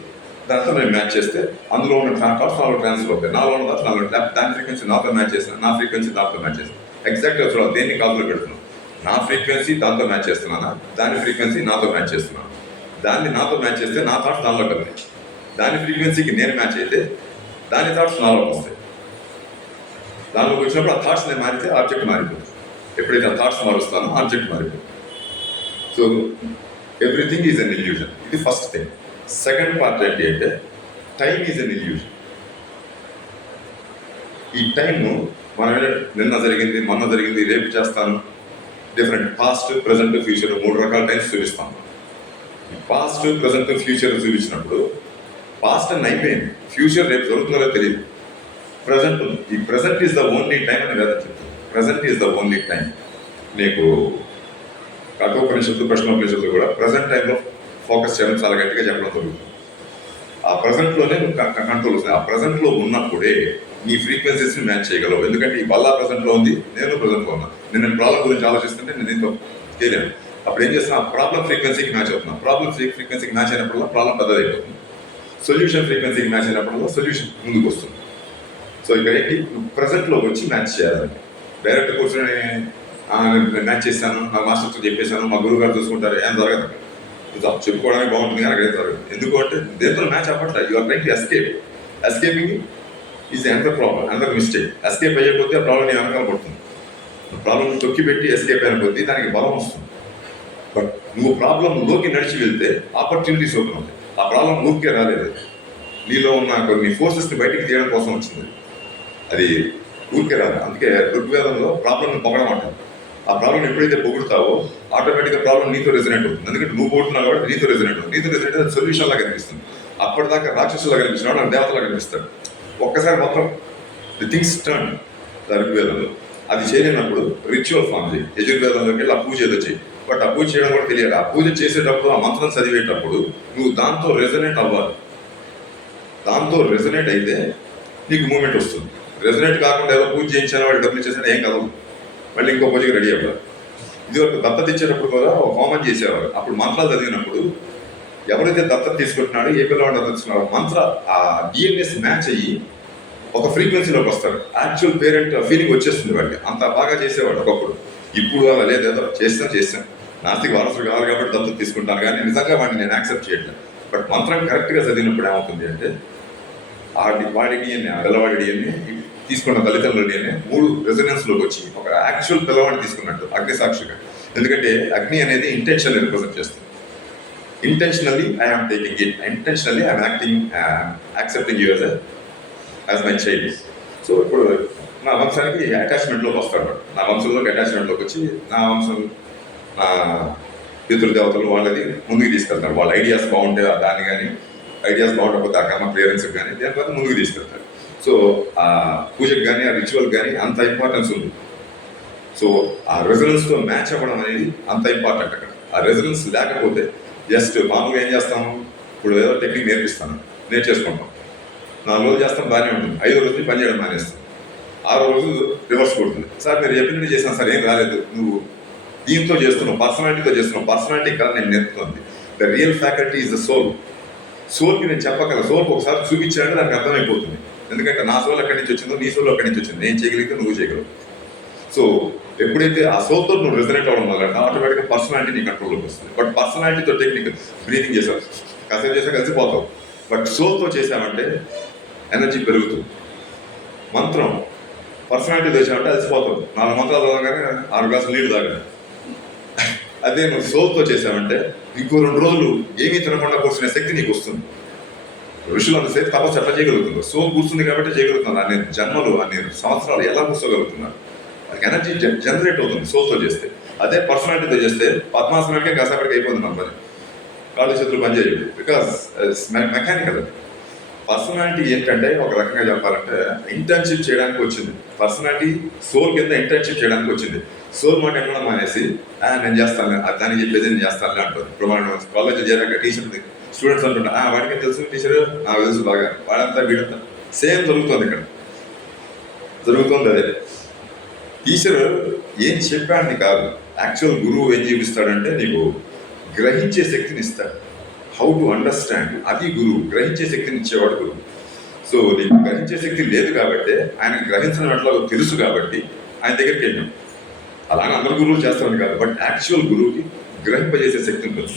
దాంతో నేను మ్యాచ్ చేస్తే అందులో ఉన్న థాట్స్ నాలో ట్రాన్స్ఫర్ అవుతాయి. నాలో ఉన్న థాట్స్ నాలో దాని ఫ్రీక్వెన్సీ నాతో మ్యాచ్ చేస్తాను, నా ఫ్రీక్వెన్సీ దాంతో మ్యాచ్ చేస్తాను. ఎగ్జాక్ట్గా చూడాలి దేన్ని కాదులో పెడుతున్నాను. నా ఫ్రీక్వెన్సీ దాంతో మ్యాచ్ చేస్తున్నానా, దాని ఫ్రీక్వెన్సీ నాతో మ్యాచ్ చేస్తున్నాను. దాన్ని నాతో మ్యాచ్ చేస్తే నా థాట్స్ దానిలో కలిగాయి. దాని ఫ్రీక్వెన్సీకి నేను మ్యాచ్ అయితే దాని థాట్స్ నాలోకి వస్తాయి. దానిలోకి వచ్చినప్పుడు ఆ థాట్స్ నేను మారితే ఆబ్జెక్ట్ మారిపోతుంది. ఎప్పుడైతే ఆ థాట్స్ మారుస్తానో ఆబ్జెక్ట్ మారిపోతుంది. So everything is an illusion. ఇది ఫస్ట్ థింగ్. సెకండ్ పార్ట్ ఏంటి అంటే టైమ్ ఈజ్ అన్ ఇల్యూజన్. ఈ టైంను మనం నిన్న జరిగింది, మొన్న జరిగింది, రేపు చేస్తాను, డిఫరెంట్ పాస్ట్, ప్రజెంట్, ఫ్యూచర్ 3 రకాల టైమ్స్ చూపిస్తాం. ఈ పాస్ట్, ప్రజెంట్, ఫ్యూచర్ చూపించినప్పుడు పాస్ట్ అని అయిపోయింది, ఫ్యూచర్ రేపు జరుగుతుందో తెలియదు. ప్రజెంట్ ఉంది. ఈ present is the only time అని వేదం చెప్తుంది. Present is the only time. నీకు కఠోపనిషత్తు, ప్రశ్నోపనిషత్తు కూడా ప్రజెంట్ టైంలో ఫోకస్ చేయడం చాలా గట్టిగా చెప్పడం జరుగుతుంది. ఆ ప్రజెంట్లోనే నువ్వు కంట్రోల్ వస్తుంది. ఆ ప్రజెంట్లో ఉన్నప్పుడే నీ ఫ్రీక్వెన్సీస్ని మ్యాచ్ చేయగలవు. ఎందుకంటే ఈ బల్లా ప్రజెంట్లో ఉంది, నేను ప్రజెంట్లో ఉన్నా. నేను ప్రాబ్లం గురించి ఆలోచిస్తుంటే నేను దీంతో చేయలేను. అప్పుడు ఏం చేస్తున్నా, ఆ ప్రాబ్లం ఫ్రీక్వెన్సీకి మ్యాచ్ అవుతున్నా. ప్రాబ్లం ఫ్రీక్వెన్సీకి మ్యాచ్ అయినప్పుడు ప్రాబ్లం పెద్దదైపోతుంది. సొల్యూషన్ ఫ్రీక్వెన్సీకి మ్యాచ్ అయినప్పుడు సొల్యూషన్ ముందుకు వస్తుంది. సో ఇక్కడ ఏంటి, ప్రజెంట్లోకి వచ్చి మ్యాచ్ చేయాలండి. డైరెక్ట్ కూర్చొని మ్యాచ్ చేస్తాను, నా మాస్టర్తో చెప్పేశాను, మా గురువు గారు చూసుకుంటారు, ఏం జరగదు. చెప్పుకోవడానికి బాగుంటుంది కానీ అక్కడే జరగదు. ఎందుకు అంటే దేంతో మ్యాచ్ అవ్వట్లే. You are trying to escape. Escaping is another problem, another mistake. Escape అయ్యకపోతే ఆ ప్రాబ్లం నీ వెనకాల పడుతుంది. ప్రాబ్లం తొక్కి పెట్టి ఎస్కేప్ అయిన కొద్దీ దానికి బలం వస్తుంది. బట్ నువ్వు ప్రాబ్లంలోకి నడిచి వెళ్తే ఆపర్చునిటీస్ ఓపెన్ అవుతాయి. ఆ ప్రాబ్లం ఊరికే రాలేదు, నీలో ఉన్న కొన్ని ఫోర్సెస్ని బయటికి తీయడం కోసం వచ్చింది. అది ఊరికే రాదు. అందుకే ఋగ్వేదంలో ప్రాబ్లం పొగడం అంటారు. ఆ ప్రాబ్లం ఎప్పుడైతే పొగుడుతావో ఆటోమేటిక్గా ప్రాబ్లం నీతో రెసినేట్ అవుతుంది. ఎందుకంటే నువ్వు పొగుడుతున్నావు కాబట్టి నీతో రెసినేట్ అవుతుంది. నీతో రెసినేట్ అయితే సొల్యూషన్ లాగా కనిపిస్తుంది. అప్పటిదాకా రాక్షసులా కనిపిస్తున్నాడు, నాకు దేవతలా కనిపిస్తాడు. ఒక్కసారి మొత్తం ది థింగ్స్ టర్న్ ఋగ్వేదంలో. అది చేయలేనప్పుడు రిచువల్ ఫామ్ చేయి. యజుర్వేదంలోకి వెళ్ళి ఆ పూజ ఏదో చేయి. బట్ ఆ పూజ చేయడం కూడా తెలియాలి. ఆ పూజ చేసేటప్పుడు ఆ మంత్రం చదివేటప్పుడు నువ్వు దాంతో రెజనేట్ అవ్వాలి. దాంతో రెజనేట్ అయితే నీకు మూమెంట్ వస్తుంది. రెజనేట్ కాకుండా ఏదో పూజ చేయించాను వాడు డబ్బులు ఇచ్చేసాను ఏం కదదు. మళ్ళీ ఇంకో పూజకి రెడీ అవ్వాలి. ఇది వరకు దత్తత ఇచ్చేటప్పుడు కూడా ఒక హోమం చేసేవారు. అప్పుడు మంత్రాలు చదివినప్పుడు ఎవరైతే దత్తత తీసుకుంటున్నాడో ఏ పిల్లవాడు దత్తస్తున్నాడో మంత్ర ఆ డిఎన్ఎస్ మ్యాచ్ అయ్యి ఒక ఫ్రీక్వెన్సీలోకి వస్తారు. యాక్చువల్ పేరెంట్ ఫీలింగ్ వచ్చేస్తుంది వాడికి. అంత బాగా చేసేవాడు ఒకప్పుడు. ఇప్పుడు అలా లేదేదో చేస్తాను నాస్తిక వారసుడు కావాలి కాబట్టి దత్తత తీసుకుంటాను, కానీ నిజంగా వాడిని నేను యాక్సెప్ట్ చేయట్లేదు. బట్ మంత్రం కరెక్ట్గా చదివినప్పుడు ఏమవుతుంది అంటే వాడి డిఎన్ఏ, ఆ పిల్లవాడి డిఎన్ఏ తీసుకున్న తల్లిదండ్రుల డిఎన్ఏ 3 రెజనెన్స్లోకి వచ్చి ఒక యాక్చువల్ పిల్లవాడిని తీసుకున్నట్టు అగ్ని సాక్షిగా. ఎందుకంటే అగ్ని అనేది ఇంటెన్షన్ రిప్రజెంట్ చేస్తుంది. Intentionally I'm taking it, intentionally I'm accepting you as my child. So ఇప్పుడు నా వంశానికి అటాచ్మెంట్లోకి వస్తాడు. నా వంశంలోకి అటాచ్మెంట్లోకి వచ్చి నా వంశం, నా పితృదేవతలు వాళ్ళది ముందుకు తీసుకెళ్తాడు. వాళ్ళ ఐడియాస్ బాగుంటే దాన్ని కానీ, ఐడియాస్ బాగుండకపోతే ఆ కర్మ క్లియరెన్స్కి కానీ దేనిపై ముందుకు తీసుకెళ్తాడు. సో ఆ పూజకు కానీ ఆ రిచువల్ కానీ అంత ఇంపార్టెన్స్ ఉంది. సో ఆ రెజనెన్స్తో మ్యాచ్ అవ్వడం అనేది అంత ఇంపార్టెంట్ అక్కడ. ఆ రెజనెన్స్ లేకపోతే జస్ట్ మామూలుగా ఏం చేస్తాము, ఇప్పుడు ఏదో టెక్నిక్ నేర్చేసుకుంటాం. 4 రోజులు చేస్తాం బాగానే ఉంటుంది. 5వ రోజు పని చేయడం మానేస్తాం. 6వ రోజు రివర్స్ కొడుతుంది. సార్ మీరు చెప్పినట్టు చేశాను సార్, ఏం రాలేదు, నువ్వు దీంతో చేస్తున్నావు, పర్సనాలిటీతో చేస్తున్నావు. పర్సనాలిటీ కదా నేను నేర్పుతుంది. The real faculty is the soul. సోల్కి నేను చెప్పగల, సోల్కి ఒకసారి చూపించాలంటే దానికి అర్థమైపోతుంది. ఎందుకంటే నా సోల్ ఎక్కడి నుంచి వచ్చిందో నీ సోల్ ఎక్కడి నుంచి వచ్చింది, నేను చేయగలిగితే నువ్వు చేయగలవు. సో ఎప్పుడైతే ఆ సోల్తో నువ్వు రెజనేట్ అవ్వడం వల్ల ఆటోమేటిక్గా పర్సనాలిటీ నీ కంట్రోల్లోకి వస్తుంది. బట్ పర్సనాలిటీతో టెక్నిక్ బ్రీతింగ్ చేసావు, కాసేపు చేసా కలిసిపోతావు. బట్ సోల్తో చేసామంటే ఎనర్జీ పెరుగుతుంది. మంత్రం పర్సనాలిటీ చేసామంటే అలసిపోతావు. 4 మంత్రాలు చదవగానే 6 గ్లాసులు నీళ్లు తాగడం. అదే నువ్వు సోల్తో చేసావంటే ఇంకో 2 రోజులు ఏమీ తినకుండా కూర్చునే శక్తి నీకు వస్తుంది. ఋషులు అంతసేపు తపస్సు ఎట్లా చేయగలుగుతున్నారు? సోల్ కూర్చుంది కాబట్టి చేయగలుగుతున్నారు. అన్ని జన్మలు, అన్ని సంవత్సరాలు ఎలా కూర్చోగలుగుతున్నారు? అది ఎనర్జీ జనరేట్ అవుతుంది సోల్తో చేస్తే. అదే పర్సనాలిటీతో చేస్తే పద్మాసనానికే కాసేపటికి అయిపోతుంది మన పని. కాళ్ళు చేతులు పనిచేయదు. Because mechanical. పర్సనాలిటీ ఏంటంటే ఒక రకంగా చెప్పాలంటే ఇంటర్న్షిప్ చేయడానికి వచ్చింది. పర్సనాలిటీ సోల్ కింద ఇంటర్న్షిప్ చేయడానికి వచ్చింది. సోల్ మాట ఎక్కడ మానేసి నేను చేస్తాను, దానికి చెప్పేది నేను చేస్తాను అంటారు. ఇప్పుడు మనం కాలేజీలో చేరాక టీచర్ స్టూడెంట్స్ అంటుంటా వాడికి తెలుసు టీచర్, నాకు తెలుసు బాగా, వాడంతా వీడంతా సేమ్ జరుగుతుంది ఇక్కడ. జరుగుతుంది అదే. టీచర్ ఏం చెప్పాడని కాదు, యాక్చువల్ గురువు ఏం చూపిస్తాడంటే నీకు గ్రహించే శక్తిని ఇస్తాడు. హౌ టు అండర్స్టాండ్, అది గురువు. గ్రహించే శక్తిని ఇచ్చేవాడు గురువు. సో నీకు గ్రహించే శక్తి లేదు కాబట్టి, ఆయన గ్రహించడం ఎట్లా తెలుసు కాబట్టి ఆయన దగ్గరికి వెళ్ళాం. అలాగే అందరు గురువులు చేస్తామని కాదు, బట్ యాక్చువల్ గురువుకి గ్రహింపజేసే శక్తి ఉంటుంది.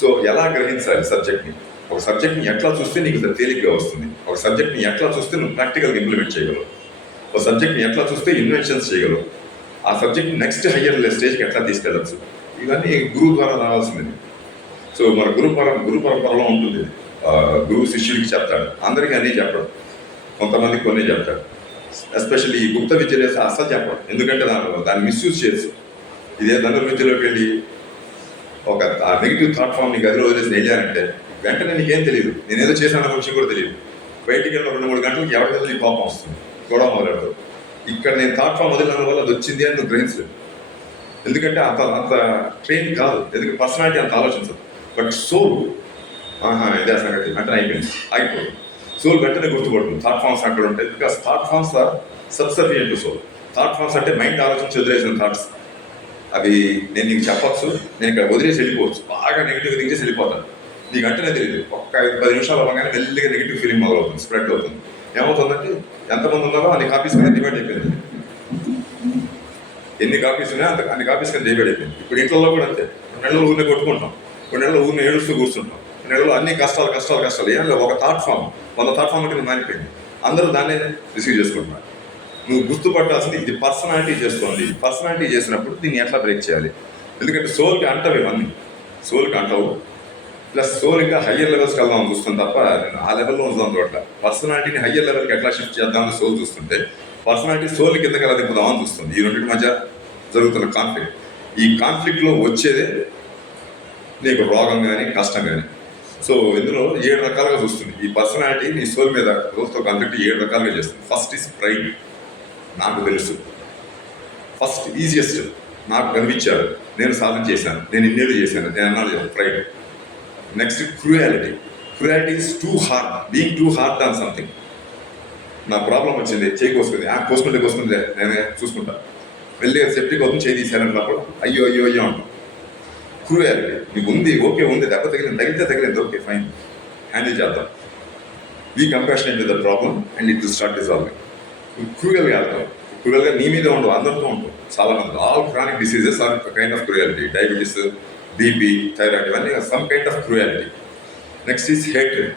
సో ఎలా గ్రహించాలి సబ్జెక్ట్ని? ఒక సబ్జెక్ట్ని ఎట్లా చూస్తే నీకు తేలిగ్గా వస్తుంది, ఒక సబ్జెక్ట్ని ఎట్లా చూస్తే నువ్వు ప్రాక్టికల్గా ఇంప్లిమెంట్ చేయగలవు, ఒక సబ్జెక్ట్ని ఎట్లా చూస్తే ఇన్వెన్షన్స్ చేయగలవు, ఆ సబ్జెక్ట్ని నెక్స్ట్ హయ్యర్ స్టేజ్కి ఎట్లా తీసుకెళ్ళచ్చు, ఇవన్నీ గురువు ద్వారా రావాల్సింది. సో మన గురు పరంపరలో ఉంటుంది. గురువు శిష్యుడికి చెప్తాడు, అందరికీ అన్నీ చెప్పడు, కొంతమందికి కొన్ని చెప్తాడు. ఎస్పెషల్లీ ఈ గుప్త విద్య చేస్తే అస్సలు చెప్పడు, ఎందుకంటే దాన్ని మిస్యూజ్ చేసి ఇదే ధనుర్విద్యలోకి వెళ్ళి ఒక ఆ నెగిటివ్ థాట్ ఫామ్ నీ గదిలో వదిలేసి వెళ్ళారంటే వెంటనే నీకేం తెలియదు, నేనేదో చేశాను విషయం కూడా తెలియదు. బయటికి వెళ్ళిన 2-3 గంటలకు ఎవరి మీద నీ కోపం వస్తుంది, గొడవ మొదలెడతావు. ఇక్కడ నేను థాట్ ఫామ్ వదిలిన వల్ల అది వచ్చింది అని నువ్వు గ్రహించలేదు, ఎందుకంటే అంత ట్రైన్ కాదు, ఎందుకంటే పర్సనాలిటీ అంత ఆలోచించదు. బట్ సోల్ ఇదే సంగతి వెంటనే అయిపోయింది, ఆగిపోయింది. సోల్ వెంటనే గుర్తుపడుతుంది థాట్ ఫామ్స్ అక్కడ ఉంటాయి. Because thought forms are subservient to soul. Thought forms అంటే మైండ్ ఆలోచించి వదిలేసిన థాట్స్. అవి నేను నీకు చెప్పచ్చు, నేను ఇక్కడ వదిలేసి వెళ్ళిపోవచ్చు, బాగా నెగిటివ్గా దించేసి వెళ్ళిపోతాను, నీకు అంటేనే తెలియదు. ఒక్క 5-10 నిమిషాలు అవ్వగానే మెల్లిగా నెగిటివ్ ఫీలింగ్ మొదలవుతుంది, స్ప్రెడ్ అవుతుంది. ఏమవుతుందంటే ఎంతమంది ఉన్నారో అన్ని కాపీస్ మీద డివైడ్ అయిపోయింది. ఎన్ని కాపీస్ ఉన్నాయో అన్ని కాపీస్ కింద డివైడ్ అయిపోయింది. ఇప్పుడు ఇంట్లో కూడా అంతే. 2 నెలలు ఊరిని కొట్టుకుంటాం, 2 నెలలు ఊరిని ఏడుస్తూ కూర్చుంటాం, 2 నెలలు అన్ని కష్టాలు ఏం లేదు. ఒక థాట్ ఫామ్ 100 థాట్ ఫామ్ అంటే మారిపోయింది. అందరూ దాన్నే రిసీవ్ చేసుకుంటున్నారు. నువ్వు గుర్తుపట్టాల్సింది ఇది పర్సనాలిటీ చేస్తుంది. పర్సనాలిటీ చేసినప్పుడు దీన్ని ఎట్లా బ్రేక్ చేయాలి? ఎందుకంటే సోల్కి అంటవి ఇవన్నీ, సోల్కి అంటవు. ప్లస్ సోల్ ఇంకా హయ్యర్ లెవెల్స్కి వెళ్దామని చూస్తుంది తప్ప నేను ఆ లెవెల్లో ఉందాం చోట్ల. పర్సనాలిటీని హయ్యర్ లెవెల్కి ఎట్లా షిఫ్ట్ చేద్దామని సోల్ చూస్తుంటే పర్సనాలిటీ సోల్ కిందకి ఎలా దింపుదామని చూస్తుంది. ఈ రెండింటి మధ్య జరుగుతున్న కాన్ఫ్లిక్ట్. ఈ కాన్ఫ్లిక్ట్లో వచ్చేదే నీకు రోగం కానీ కష్టం కానీ. సో ఇందులో 7 రకాలుగా చూస్తుంది. ఈ పర్సనాలిటీ నీ సోల్ మీద రోజుతో కాన్ఫ్లిక్ట్ 7 రకాలుగా చేస్తుంది. First is pride. నాకు తెలుసు. ఫస్ట్ ఈజియెస్ట్, నాకు కనిపించాడు, నేను సాధన చేశాను, నేను ఇన్నేళ్ళు చేశాను, నేను అన్నాడు pride. Next cruelty. Cruelty is too hard, being too hard on something. నా ప్రాబ్లం వచ్చింది, చేయి కోసుకుంటే కోసుకుంటే నేనే చూసుకుంటా. వెళ్ళి సెప్టిక్ అవుతుంది, చేయి తీశానన్నప్పుడు అయ్యో అయ్యో అయ్యో అంటాం. క్రూయాలిటీ. నీకు ఉంది, ఓకే ఉంది, దెబ్బ తగిలింది, ఓకే ఫైన్, హ్యాండిల్ చేద్దాం. Be compassionate with the problem and it will start dissolving. క్రూయల్గా వెళ్తాం. క్రూయల్గా నీ మీద ఉండవు, అందరితో ఉంటాం. చాలా మంది all chronic diseases are kind of cruelty. Diabetes, BP, thyroid, ఇవన్నీ some kind of cruelty. Next is hatred.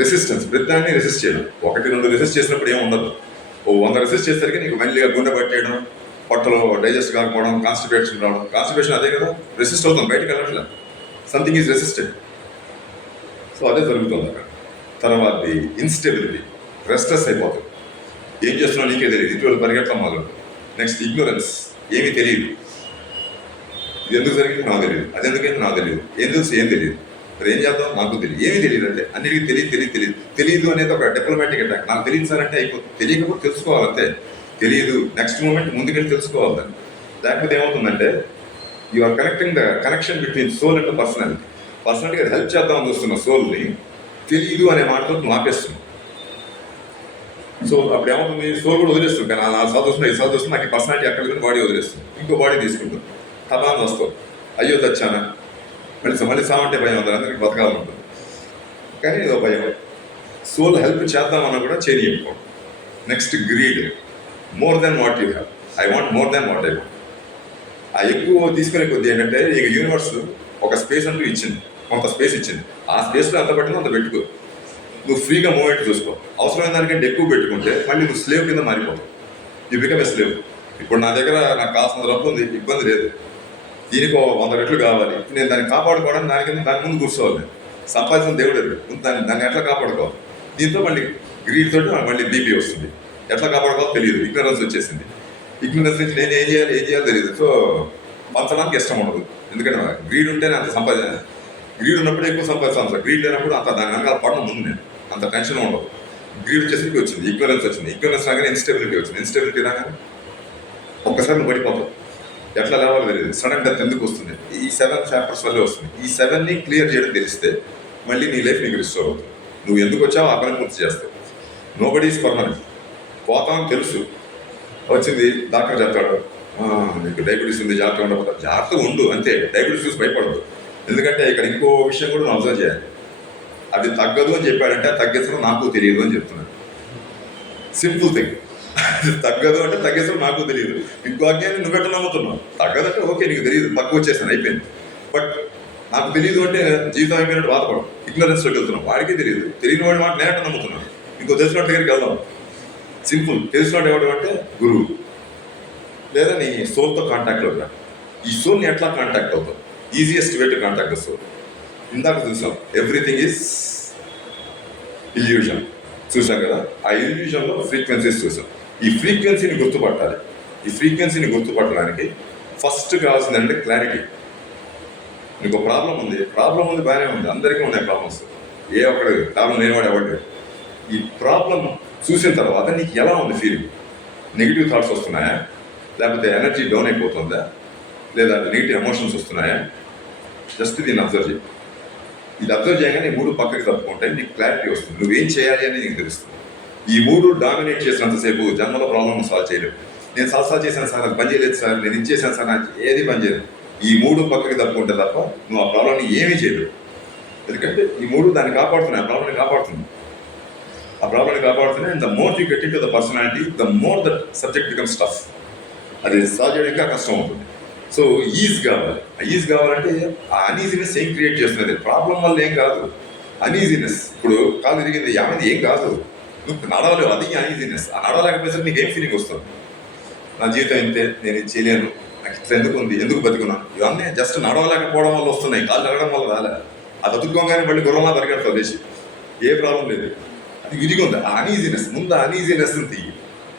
Resistance. ప్రతిదాన్ని రెసిస్ట్ చేయడం. 1-2 రెసిస్ట్ చేసినప్పుడు ఏమి ఉండదు. 100 రెసిస్ట్ చేసరికి నీకు మళ్ళీ గుండె పట్టేయడం, పొట్టలో డైజెస్ట్ కాకపోవడం, కాన్స్టిపేషన్ రావడం. కాన్స్టిపేషన్ అదే కదా, రెసిస్ట్ అవుతాం, బయటకు వెళ్ళట్లేదు. Something is resisted. సో అదే జరుగుతుంది అక్కడ. తర్వాత ఇన్స్టెబిలిటీ. రెస్ట్లెస్ అయిపోతుంది. ఏం చేస్తున్నావు నీకే తెలియదు, ఇటువంటి పరిగెట్టడం మొదలు. Next ignorance. ఏమీ తెలియదు. ఇది ఎందుకు జరిగింది నాకు తెలియదు, అది ఎందుకైంది నాకు తెలియదు, ఏం తెలుసు ఏం తెలియదు, మరి ఏం చేద్దాం నాకు తెలియదు, ఏమీ తెలియదు. అంటే అన్నిటికీ తెలియదు అనేది ఒక డిప్లొమాటిక్ అటాక్. నాకు తెలియదు సార్ అంటే అయిపోతుంది. తెలియకపోతే తెలుసుకోవాలంతే. తెలియదు, నెక్స్ట్ మూమెంట్ ముందుకెళ్ళి తెలుసుకోవాలి దాన్ని. లేకపోతే ఏమవుతుందంటే you are connecting the connection between soul and personality. పర్సనాలిటీగా హెల్ప్ చేద్దామని చూస్తున్న సోల్ని తెలియదు అనే మాటతో నువ్వు ఆపేస్తున్నావు. సో అప్పుడు ఏమవుతుంది, సోల్ కూడా వదిలేస్తుంది. కానీ ఆ సాధ వస్తుంది, నాకు పర్సనాలిటీ అక్కడ బాడీ వదిలేస్తుంది, ఇంకో బాడీ తీసుకుంటుంది. తబాన్ని వస్తావు, అయ్యో తెచ్చానా, మళ్ళీ సామంటే భయం ఉంది, అందరికీ బతకాలనుకుంటుంది. కానీ ఏదో భయం. సోల్ హెల్ప్ చేద్దామన్నా కూడా చేయనియకపో. Next greed. More than what you have. I want more than what I want. ఆ ఎక్కువ తీసుకునే కొద్ది ఏంటంటే ఇక యూనివర్స్ ఒక స్పేస్ అంటూ ఇచ్చింది, కొంత స్పేస్ ఇచ్చింది. ఆ స్పేస్లో ఎంత పట్టిందో అంత పెట్టుకో. నువ్వు ఫ్రీగా మూవ్మెంట్ చూసుకో. అవసరమైన దానికంటే ఎక్కువ పెట్టుకుంటే మళ్ళీ నువ్వు స్లేవ్ కింద మారిపోతావు. You become a slave. ఇప్పుడు నా దగ్గర నాకు కావాల్సిన డబ్బు ఉంది, ఇబ్బంది లేదు, దీనికి 100 రెట్లు కావాలి, నేను దాన్ని కాపాడుకోవడానికి దాని ముందు కూర్చోవాలి. సంపాదించిన దేవుడు దాన్ని ఎట్లా కాపాడుకోవాలి. దీంతో మళ్ళీ గ్రీడ్ తోటి మళ్ళీ బీపీ వస్తుంది. ఎట్లా కాపాడుకోవాలో తెలియదు, ఇగ్నరెన్స్ వచ్చేసింది. ఇగ్నరెన్స్ నుంచి నేను ఏం చేయాలో తెలియదు. సో పంచడానికి ఇష్టం ఉండదు. ఎందుకంటే గ్రీడ్ ఉంటేనే అంత సంపాదన. గ్రీడ్ ఉన్నప్పుడు ఎక్కువ సంపాదిస్తాను సార్, గ్రీడ్ లేనప్పుడు అంత దాని వెనకాల పడడం ముందు నేను అంత టెన్షన్ ఉండదు. గ్రీడ్ వచ్చేసరికి వచ్చింది, ఇగ్నరెన్స్ వచ్చింది. ఇగ్నరెన్స్ రాగానే ఇన్స్టెబిలిటీ వచ్చింది. ఇన్స్టెబిలిటీ రాగానే ఒక్కసారి నువ్వు పడిపోతావు. ఎట్లా లేవాలో తెలియదు. సడన్ డెత్ ఎందుకు వస్తుంది, ఈ 7 చాప్టర్స్ వల్లే వస్తుంది. ఈ 7ని క్లియర్ చేయడం తెలిస్తే మళ్ళీ నీ లైఫ్ నీకు రిస్టోర్ అవుతుంది. నువ్వు ఎందుకు వచ్చావో ఆ పని పూర్తి చేస్తావు. Nobody is permanent. పోతామని తెలుసు, వచ్చింది డాక్టర్ చెప్తాడు నీకు డయాబెటీస్ ఉంది, జాగ్రత్తగా ఉండకపోతే జాగ్రత్తగా ఉండు అంతే. డయాబెటీస్ చూసి భయపడదు. ఎందుకంటే ఇక్కడ ఇంకో విషయం కూడా నువ్వు అబ్జర్వ్ చేయాలి. అది తగ్గదు అని చెప్పాడంటే తగ్గించడం నాకు తెలియదు అని చెప్తున్నాడు. Simple thing. తగ్గదు అంటే తగ్గేసడం నాకు తెలియదు. ఇంకో అజ్ఞాన్ని నువ్వు ఎట్లా నమ్ముతున్నావు. తగ్గదంటే ఓకే నీకు తెలియదు, తక్కువ వచ్చేసాను అయిపోయింది. బట్ నాకు తెలియదు అంటే జీవితం అయిపోయినట్టు బాధపడడం. ఇగ్నరెన్స్లోకి వెళ్తున్నాం. వాడికి తెలియదు, తెలియని వాడి మాట నేనంటే నమ్ముతున్నాను. ఇంకో తెలిసిన దగ్గరికి వెళ్దాం. సింపుల్. తెలిసిన ఎవడు అంటే గురువు, లేదా నీ సోల్తో కాంటాక్ట్లోకి రా. ఈ సోల్ని ఎట్లా కాంటాక్ట్ అవుతావు? Easiest way to contact the soul. ఇందాక చూసాం ఎవ్రీథింగ్ ఈజ్ ఇల్యూజన్ చూసాం కదా. ఆ ఇల్యూజన్లో ఫ్రీక్వెన్సీస్ చూసాం. ఈ ఫ్రీక్వెన్సీని గుర్తుపట్టాలి. ఈ ఫ్రీక్వెన్సీని గుర్తుపట్టడానికి ఫస్ట్ కావాల్సిందంటే క్లారిటీ. నీకు ప్రాబ్లం ఉంది బాగానే ఉంది, అందరికీ ఉన్నాయి ప్రాబ్లమ్స్. ఏ ఒక్కడు ప్రాబ్లం లేనివాడు ఎవడు. ఈ ప్రాబ్లం చూసిన తర్వాత నీకు ఎలా ఉంది ఫీలింగ్? నెగిటివ్ థాట్స్ వస్తున్నాయా, లేకపోతే ఎనర్జీ డౌన్ అయిపోతుందా, లేదా నెగిటివ్ ఎమోషన్స్ వస్తున్నాయా? జస్ట్ దీన్ని అబ్జర్వ్ చేయి. ఇది అబ్జర్వ్ చేయగానే ఈ 3 పక్కకి తప్పుకుంటే నీకు క్లారిటీ వస్తుంది. నువ్వేం చేయాలి అని నీకు తెలుస్తుంది. ఈ 3 డామినేట్ చేసినంతసేపు జన్మలో ప్రాబ్లమ్ సాల్వ్ చేయలేవు. నేను సాల్వ్ చేశాను సార్, అది పని చేయలేదు సార్, నేను ఇచ్చేసాను సార్, నాకు ఏది పని చేయలేదు. ఈ 3 పక్కకి తప్పుకుంటే తప్ప నువ్వు ఆ ప్రాబ్లమ్ని ఏమీ చేయలేవు. ఎందుకంటే ఈ 3 దాన్ని కాపాడుతున్నాయి, ఆ ప్రాబ్లమ్ని కాపాడుతుంది. And the more you get in to the personality, the more that subject becomes tough. అది సాల్వ్ చేయడం ఇంకా కష్టం అవుతుంది. సో ఈజ్ కావాలి. ఈజ్ కావాలంటే ఆ అనీజీనెస్ ఏం క్రియేట్ చేస్తున్నది? ప్రాబ్లం వల్ల ఏం కాదు, అనీజీనెస్. ఇప్పుడు కాలు తిరిగింది, ఏం కాదు, నువ్వు నడవలేవు, అది అనీజీనెస్. ఆ నడవలేకపోతే నీకు ఏం ఫీలింగ్ వస్తుంది? నా జీవితం ఇంతే, నేను ఇది చేయలేను, నాకు ఇట్లా ఎందుకు ఉంది, ఎందుకు బతుకున్నాను, ఇవన్నీ జస్ట్ నడవలేకపోవడం వల్ల వస్తున్నాయి. కాళ్ళు నడవడం వల్ల రాలే. అది అతుక్కోగానే మళ్ళీ గుర్రంలా పరిగెడతావు లేచి, ఏ ప్రాబ్లం లేదు. అది విరిగి ఉంది. ఆ అనీజీనెస్ ముందు, అనీజీనెస్ని తీయి.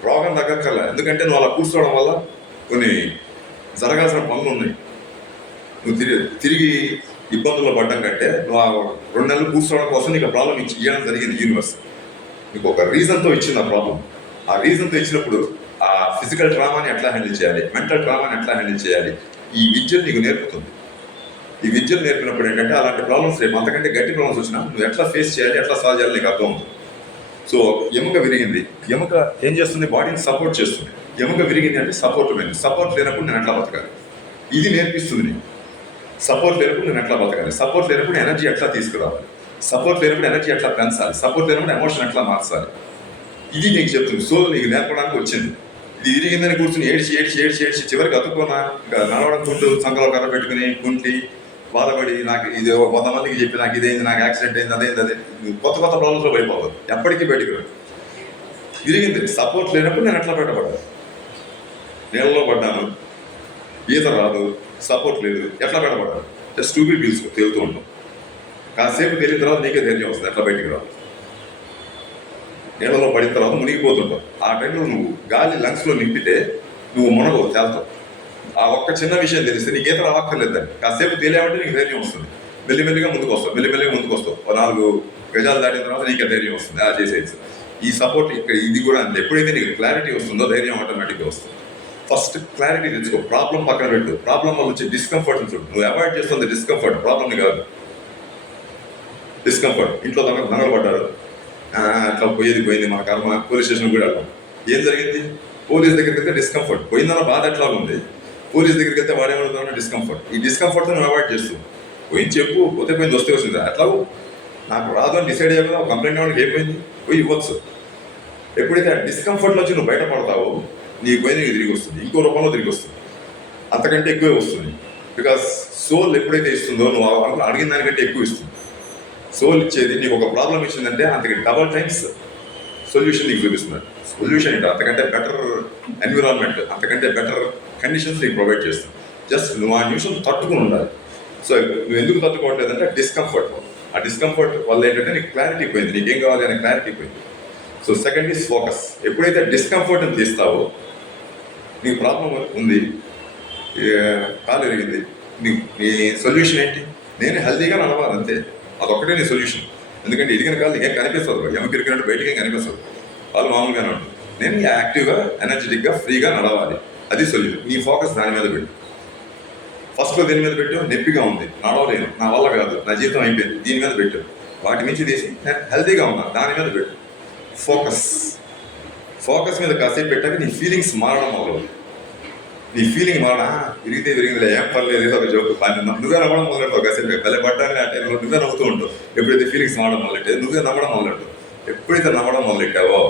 రోగం తగ్గక్కర్లే, ఎందుకంటే నువ్వు అలా కూర్చోవడం వల్ల కొన్ని జరగాల్సిన పనులు ఉన్నాయి. నువ్వు తిరిగి ఇబ్బందుల్లో పడ్డం కంటే నువ్వు ఆ 2 నెలలు కూర్చోవడం కోసం నీకు ఆ ప్రాబ్లం ఇవ్వడం జరిగింది యూనివర్స్. నీకు ఒక రీజన్తో ఇచ్చింది ఆ ప్రాబ్లం. ఆ రీజన్తో ఇచ్చినప్పుడు ఆ ఫిజికల్ ట్రామాని ఎట్లా హ్యాండిల్ చేయాలి, మెంటల్ ట్రామాని ఎట్లా హ్యాండిల్ చేయాలి, ఈ విద్యను నీకు నేర్పుతుంది. ఈ విద్యను నేర్పినప్పుడు ఏంటంటే అలాంటి ప్రాబ్లమ్స్ రేపు అంతకంటే గట్టి ప్రాబ్లమ్స్ వచ్చినా నువ్వు ఎట్లా ఫేస్ చేయాలి, ఎట్లా సాల్వ్ చేయాలి నీకు అర్థం అవుతుంది. సో ఎముక విరిగింది, ఎముక ఏం చేస్తుంది, బాడీని సపోర్ట్ చేస్తుంది. ఎముక విరిగింది అంటే సపోర్ట్ లేదు. సపోర్ట్ లేనప్పుడు నేను ఎట్లా బతకాలి, ఇది నేర్పిస్తుంది నీకు. సపోర్ట్ లేనప్పుడు నేను ఎట్లా బతకాలి, సపోర్ట్ లేనప్పుడు ఎనర్జీ ఎట్లా తీసుకురావాలి, సపోర్ట్ లేనప్పుడు ఎనర్జీ ఎట్లా పెంచాలి, సపోర్ట్ లేనప్పుడు ఎమోషన్ ఎట్లా మార్చాలి, ఇది నీకు చెప్తుంది. సో నీకు నేర్పడానికి వచ్చింది. ఇది విరిగిందని కూర్చుని ఏడ్చి చివరికి అతుక్కున్నా ఇంకా నడవడం కుంటూ సంకలో కర్ర పెట్టుకుని కుంటి బాధపడి నాకు ఇది 100 మందికి చెప్పి నాకు ఇదేంది, నాకు యాక్సిడెంట్ అయింది, అదే కొత్త ప్రాబ్లమ్స్లో పడిపోతుంది. ఎప్పటికీ బయటికి రాదు. విరిగింది, సపోర్ట్ లేనప్పుడు నేను ఎట్లా బయటపడ్డాను, నీళ్ళలో పడ్డాను, ఈత రాదు, సపోర్ట్ లేదు, ఎట్లా బయటపడ్డాను, జస్ట్ టూ బీ పీల్స్ తేలుతూ ఉంటాం. కాసేపు తేలిన తర్వాత నీకే ధైర్యం వస్తుంది ఎట్లా బయటికి రాదు. నీళ్ళలో పడిన తర్వాత మునిగిపోతుంటావు. ఆ టైంలో నువ్వు గాలి లంగ్స్లో నింపితే నువ్వు మునగవు, తేల్తావు. ఆ ఒక్క చిన్న విషయం తెలిస్తే నీకు ఈత రావక్కర్లేదని. కాసేపు తేలేమంటే నీకు ధైర్యం వస్తుంది. మెల్లిమెల్లిగా ముందుకు వస్తావు. 4 గజాలు దాటిన తర్వాత నీకే ధైర్యం వస్తుంది. చేసేది ఈ సపోర్ట్ ఇక్కడ ఇది కూడా అంతే. ఎప్పుడైతే నీకు క్లారిటీ వస్తుందో ధైర్యం ఆటోమేటిక్గా వస్తుంది. ఫస్ట్ క్లారిటీ తెచ్చుకో, ప్రాబ్లం పక్కన పెట్టు. ప్రాబ్లం వల్ల వచ్చే డిస్కంఫర్ట్ చూడు. నువ్వు అవాయిడ్ చేస్తుంది డిస్కంఫర్ట్, ప్రాబ్లమ్ని కాదు. డిస్కంఫర్ట్, ఇంట్లో దొంగలు పడ్డారు, అట్లా పోయింది మా కర్మ, పోలీస్ స్టేషన్ కూడా వెళ్ళాం. ఏం జరిగింది, పోలీస్ దగ్గరికి వెళ్తే డిస్కంఫర్ట్ పోయిందన్న బాధ ఎట్లా ఉంది, పోలీస్ దగ్గరికి వెళ్తే వాడేవాళ్ళతో డిస్కంఫర్ట్. ఈ డిస్కంఫర్ట్తో నువ్వు అవాయిడ్ చేస్తూ పోయింది చెప్పు, పోతే పోయింది, వస్తే వచ్చింది. అట్లా నాకు రాదు అని డిసైడ్ అయ్యా కదా, కంప్లైంట్ ఇవ్వడానికి అయిపోయింది, పోయి ఇవ్వచ్చు. ఎప్పుడైతే ఆ డిస్కంఫర్ట్ నుంచి నువ్వు బయటపడతావో నీకు పోయింది నీకు తిరిగి వస్తుంది, ఇంకో రూపంలో తిరిగి వస్తుంది, అంతకంటే ఎక్కువే వస్తుంది. బికాస్ సోల్ ఎప్పుడైతే ఇస్తుందో నువ్వు అడిగిన దానికంటే ఎక్కువ ఇస్తుంది. సోల్ ఇచ్చేది నీకు ఒక ప్రాబ్లం ఇచ్చిందంటే అంతకి డబల్ టైమ్స్ సొల్యూషన్ నీకు చూపిస్తున్నారు. సొల్యూషన్ ఏంటో అంతకంటే బెటర్ ఎన్విరాన్మెంట్, అంతకంటే బెటర్ కండిషన్స్ నీకు ప్రొవైడ్ చేస్తుంది. జస్ట్ నువ్వు ఆ నిమిషం తట్టుకుని ఉండాలి. సో నువ్వు ఎందుకు తట్టుకోవట్లేదంటే డిస్కంఫర్ట్. ఆ డిస్కంఫర్ట్ వల్ల ఏంటంటే నీకు క్లారిటీ పోయింది, నీకేం కావాలి అనే క్లారిటీ పోయింది. So second is focus. ఎప్పుడైతే డిస్కంఫర్ట్ని తీస్తావో, నీకు ప్రాబ్లం ఉంది, కాలు ఎరిగింది, నీ సొల్యూషన్ ఏంటి, నేను హెల్తీగా నడవాలి అంతే. అదొక్కటే నీ సొల్యూషన్. ఎందుకంటే ఇరిగిన కాలు నీకేం కనిపిస్తుంది, ఎముక ఇరిగినట్టు బయటకి ఏం కనిపిస్తుంది, వాళ్ళు మామూలుగానే ఉంటుంది. నేను యాక్టివ్గా ఎనర్జెటిక్గా ఫ్రీగా నడవాలి, అది సొల్యూషన్. నీ ఫోకస్ దాని మీద పెట్టు. ఫస్ట్లో దేని మీద పెట్టు, నొప్పిగా ఉంది, నడవలేను, నా వల్ల కాదు, నా జీవితం అయిపోయింది, దీని మీద పెట్టు. వాటి నుంచి తీసి నేను హెల్తీగా ఉన్నా దాని మీద పెట్టు. ఫోకస్ మీద కాసేపు పెట్టాక నీ ఫీలింగ్స్ మారడం మొదలు. నీ ఫీలింగ్ మారడా, విరిగితే ఏం పర్లేదు, ఏదో ఒక జోకు, నువ్వే నమ్మడం మొదలెడతావు. కాసేపు భలే పడ్డాను ఆ టైంలో నువ్వే నవ్వుతూ ఉంటావు. ఎప్పుడైతే ఫీలింగ్స్ మారడం మొదలెట్టే నువ్వే నమ్మడం మొదలెట్టావు. ఎప్పుడైతే నమ్మడం మొదలెట్టావో,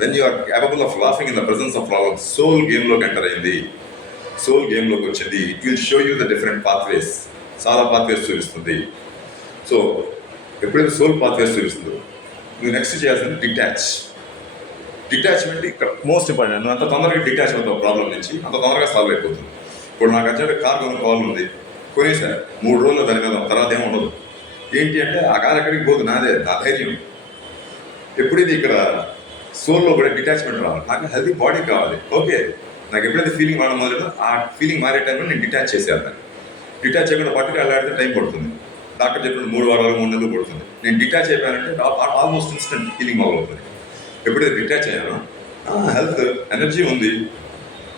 when you are capable of laughing in the presence of problem, soul గేమ్లోకి ఎంటర్ అయింది. సోల్ గేమ్లోకి వచ్చింది. It will show you the different pathways, చాలా పాత్వేస్ చూపిస్తుంది. సో ఎప్పుడైతే సోల్ పాత్వేస్ చూపిస్తుందో నువ్వు నెక్స్ట్ చేయాల్సింది డిటాచ్మెంట్. ఇక్కడ మోస్ట్ ఇంపార్టెంట్. నువ్వు అంత తొందరగా డిటాచ్ అవుతావు ప్రాబ్లం నుంచి, అంత తొందరగా సాల్వ్ అయిపోతుంది. ఇప్పుడు నాకు అర్జెంట్ కార్ కొనుక్కోవాలి ఉంది, కొనేసారు 3 రోజులు దాని మీద, తర్వాత ఏమి ఉండదు. ఏంటి అంటే ఆ కార్ ఎక్కడికి పోదు, నాదే, నా ధైర్యం. ఎప్పుడైతే ఇక్కడ సోల్లో కూడా డిటాచ్మెంట్ రావాలి, నాకు హెల్తీ బాడీ కావాలి. ఓకే, నాకు ఎప్పుడైతే ఫీలింగ్ మారడం మొదలైతే ఆ ఫీలింగ్ మారే టైంలో నేను డిటాచ్ చేసేస్తాను. డిటాచ్ చేయకుండా పట్టుకు వెళ్ళాడితే టైం పడుతుంది. డాక్టర్ చెప్పిన 3 వారాలు 3 నెలలు పడుతుంది. నేను డిటాచ్ అయిపోయానంటే ఆల్మోస్ట్ ఇన్స్టెంట్ ఫీలింగ్ మొదలవుతుంది. ఎప్పుడైతే డిటాచ్ అయ్యానో హెల్త్ ఎనర్జీ ఉంది,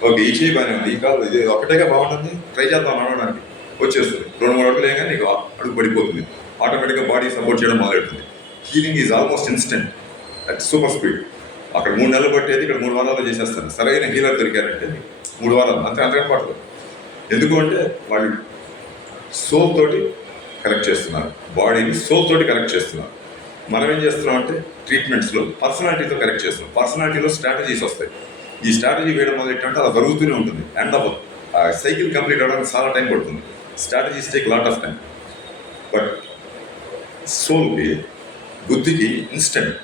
ఓకే ఈ చేయి బాగానే ఉంది, ఈ కాదు ఇది ఒకటేగా బాగుంటుంది, ట్రై చేద్దాం నడవడానికి, వచ్చేస్తుంది. 2-3 అడుగులు వేయగా నీకు అడుగు పడిపోతుంది, ఆటోమేటిక్గా బాడీ సపోర్ట్ చేయడం మొదలెడుతుంది. Healing is almost instant, at super speed. అక్కడ 3 నెలలు పట్టేది ఇక్కడ 3 వారాల్లో చేసేస్తాను. సరైన హీలర్ దొరికారంటే 3 వారాలు అంతకంటే పడుతుంది. ఎందుకు అంటే వాళ్ళు సోల్ తోటి కరెక్ట్ చేస్తున్నారు, బాడీని సోల్ తోటి కరెక్ట్ చేస్తున్నారు. మనం ఏం చేస్తున్నాం అంటే ట్రీట్మెంట్స్లో పర్సనాలిటీతో కరెక్ట్ చేస్తున్నాం. పర్సనాలిటీలో స్ట్రాటజీస్ వస్తాయి. ఈ స్ట్రాటజీ వేయడం వల్ల ఏంటంటే అలా జరుగుతూనే ఉంటుంది, ఎండ్ అవ్వదు. ఆ సైకిల్ కంప్లీట్ అవ్వడానికి చాలా టైం పడుతుంది. Strategies take lot of time. But సోల్కి, బుద్ధికి ఇన్స్టెంట్.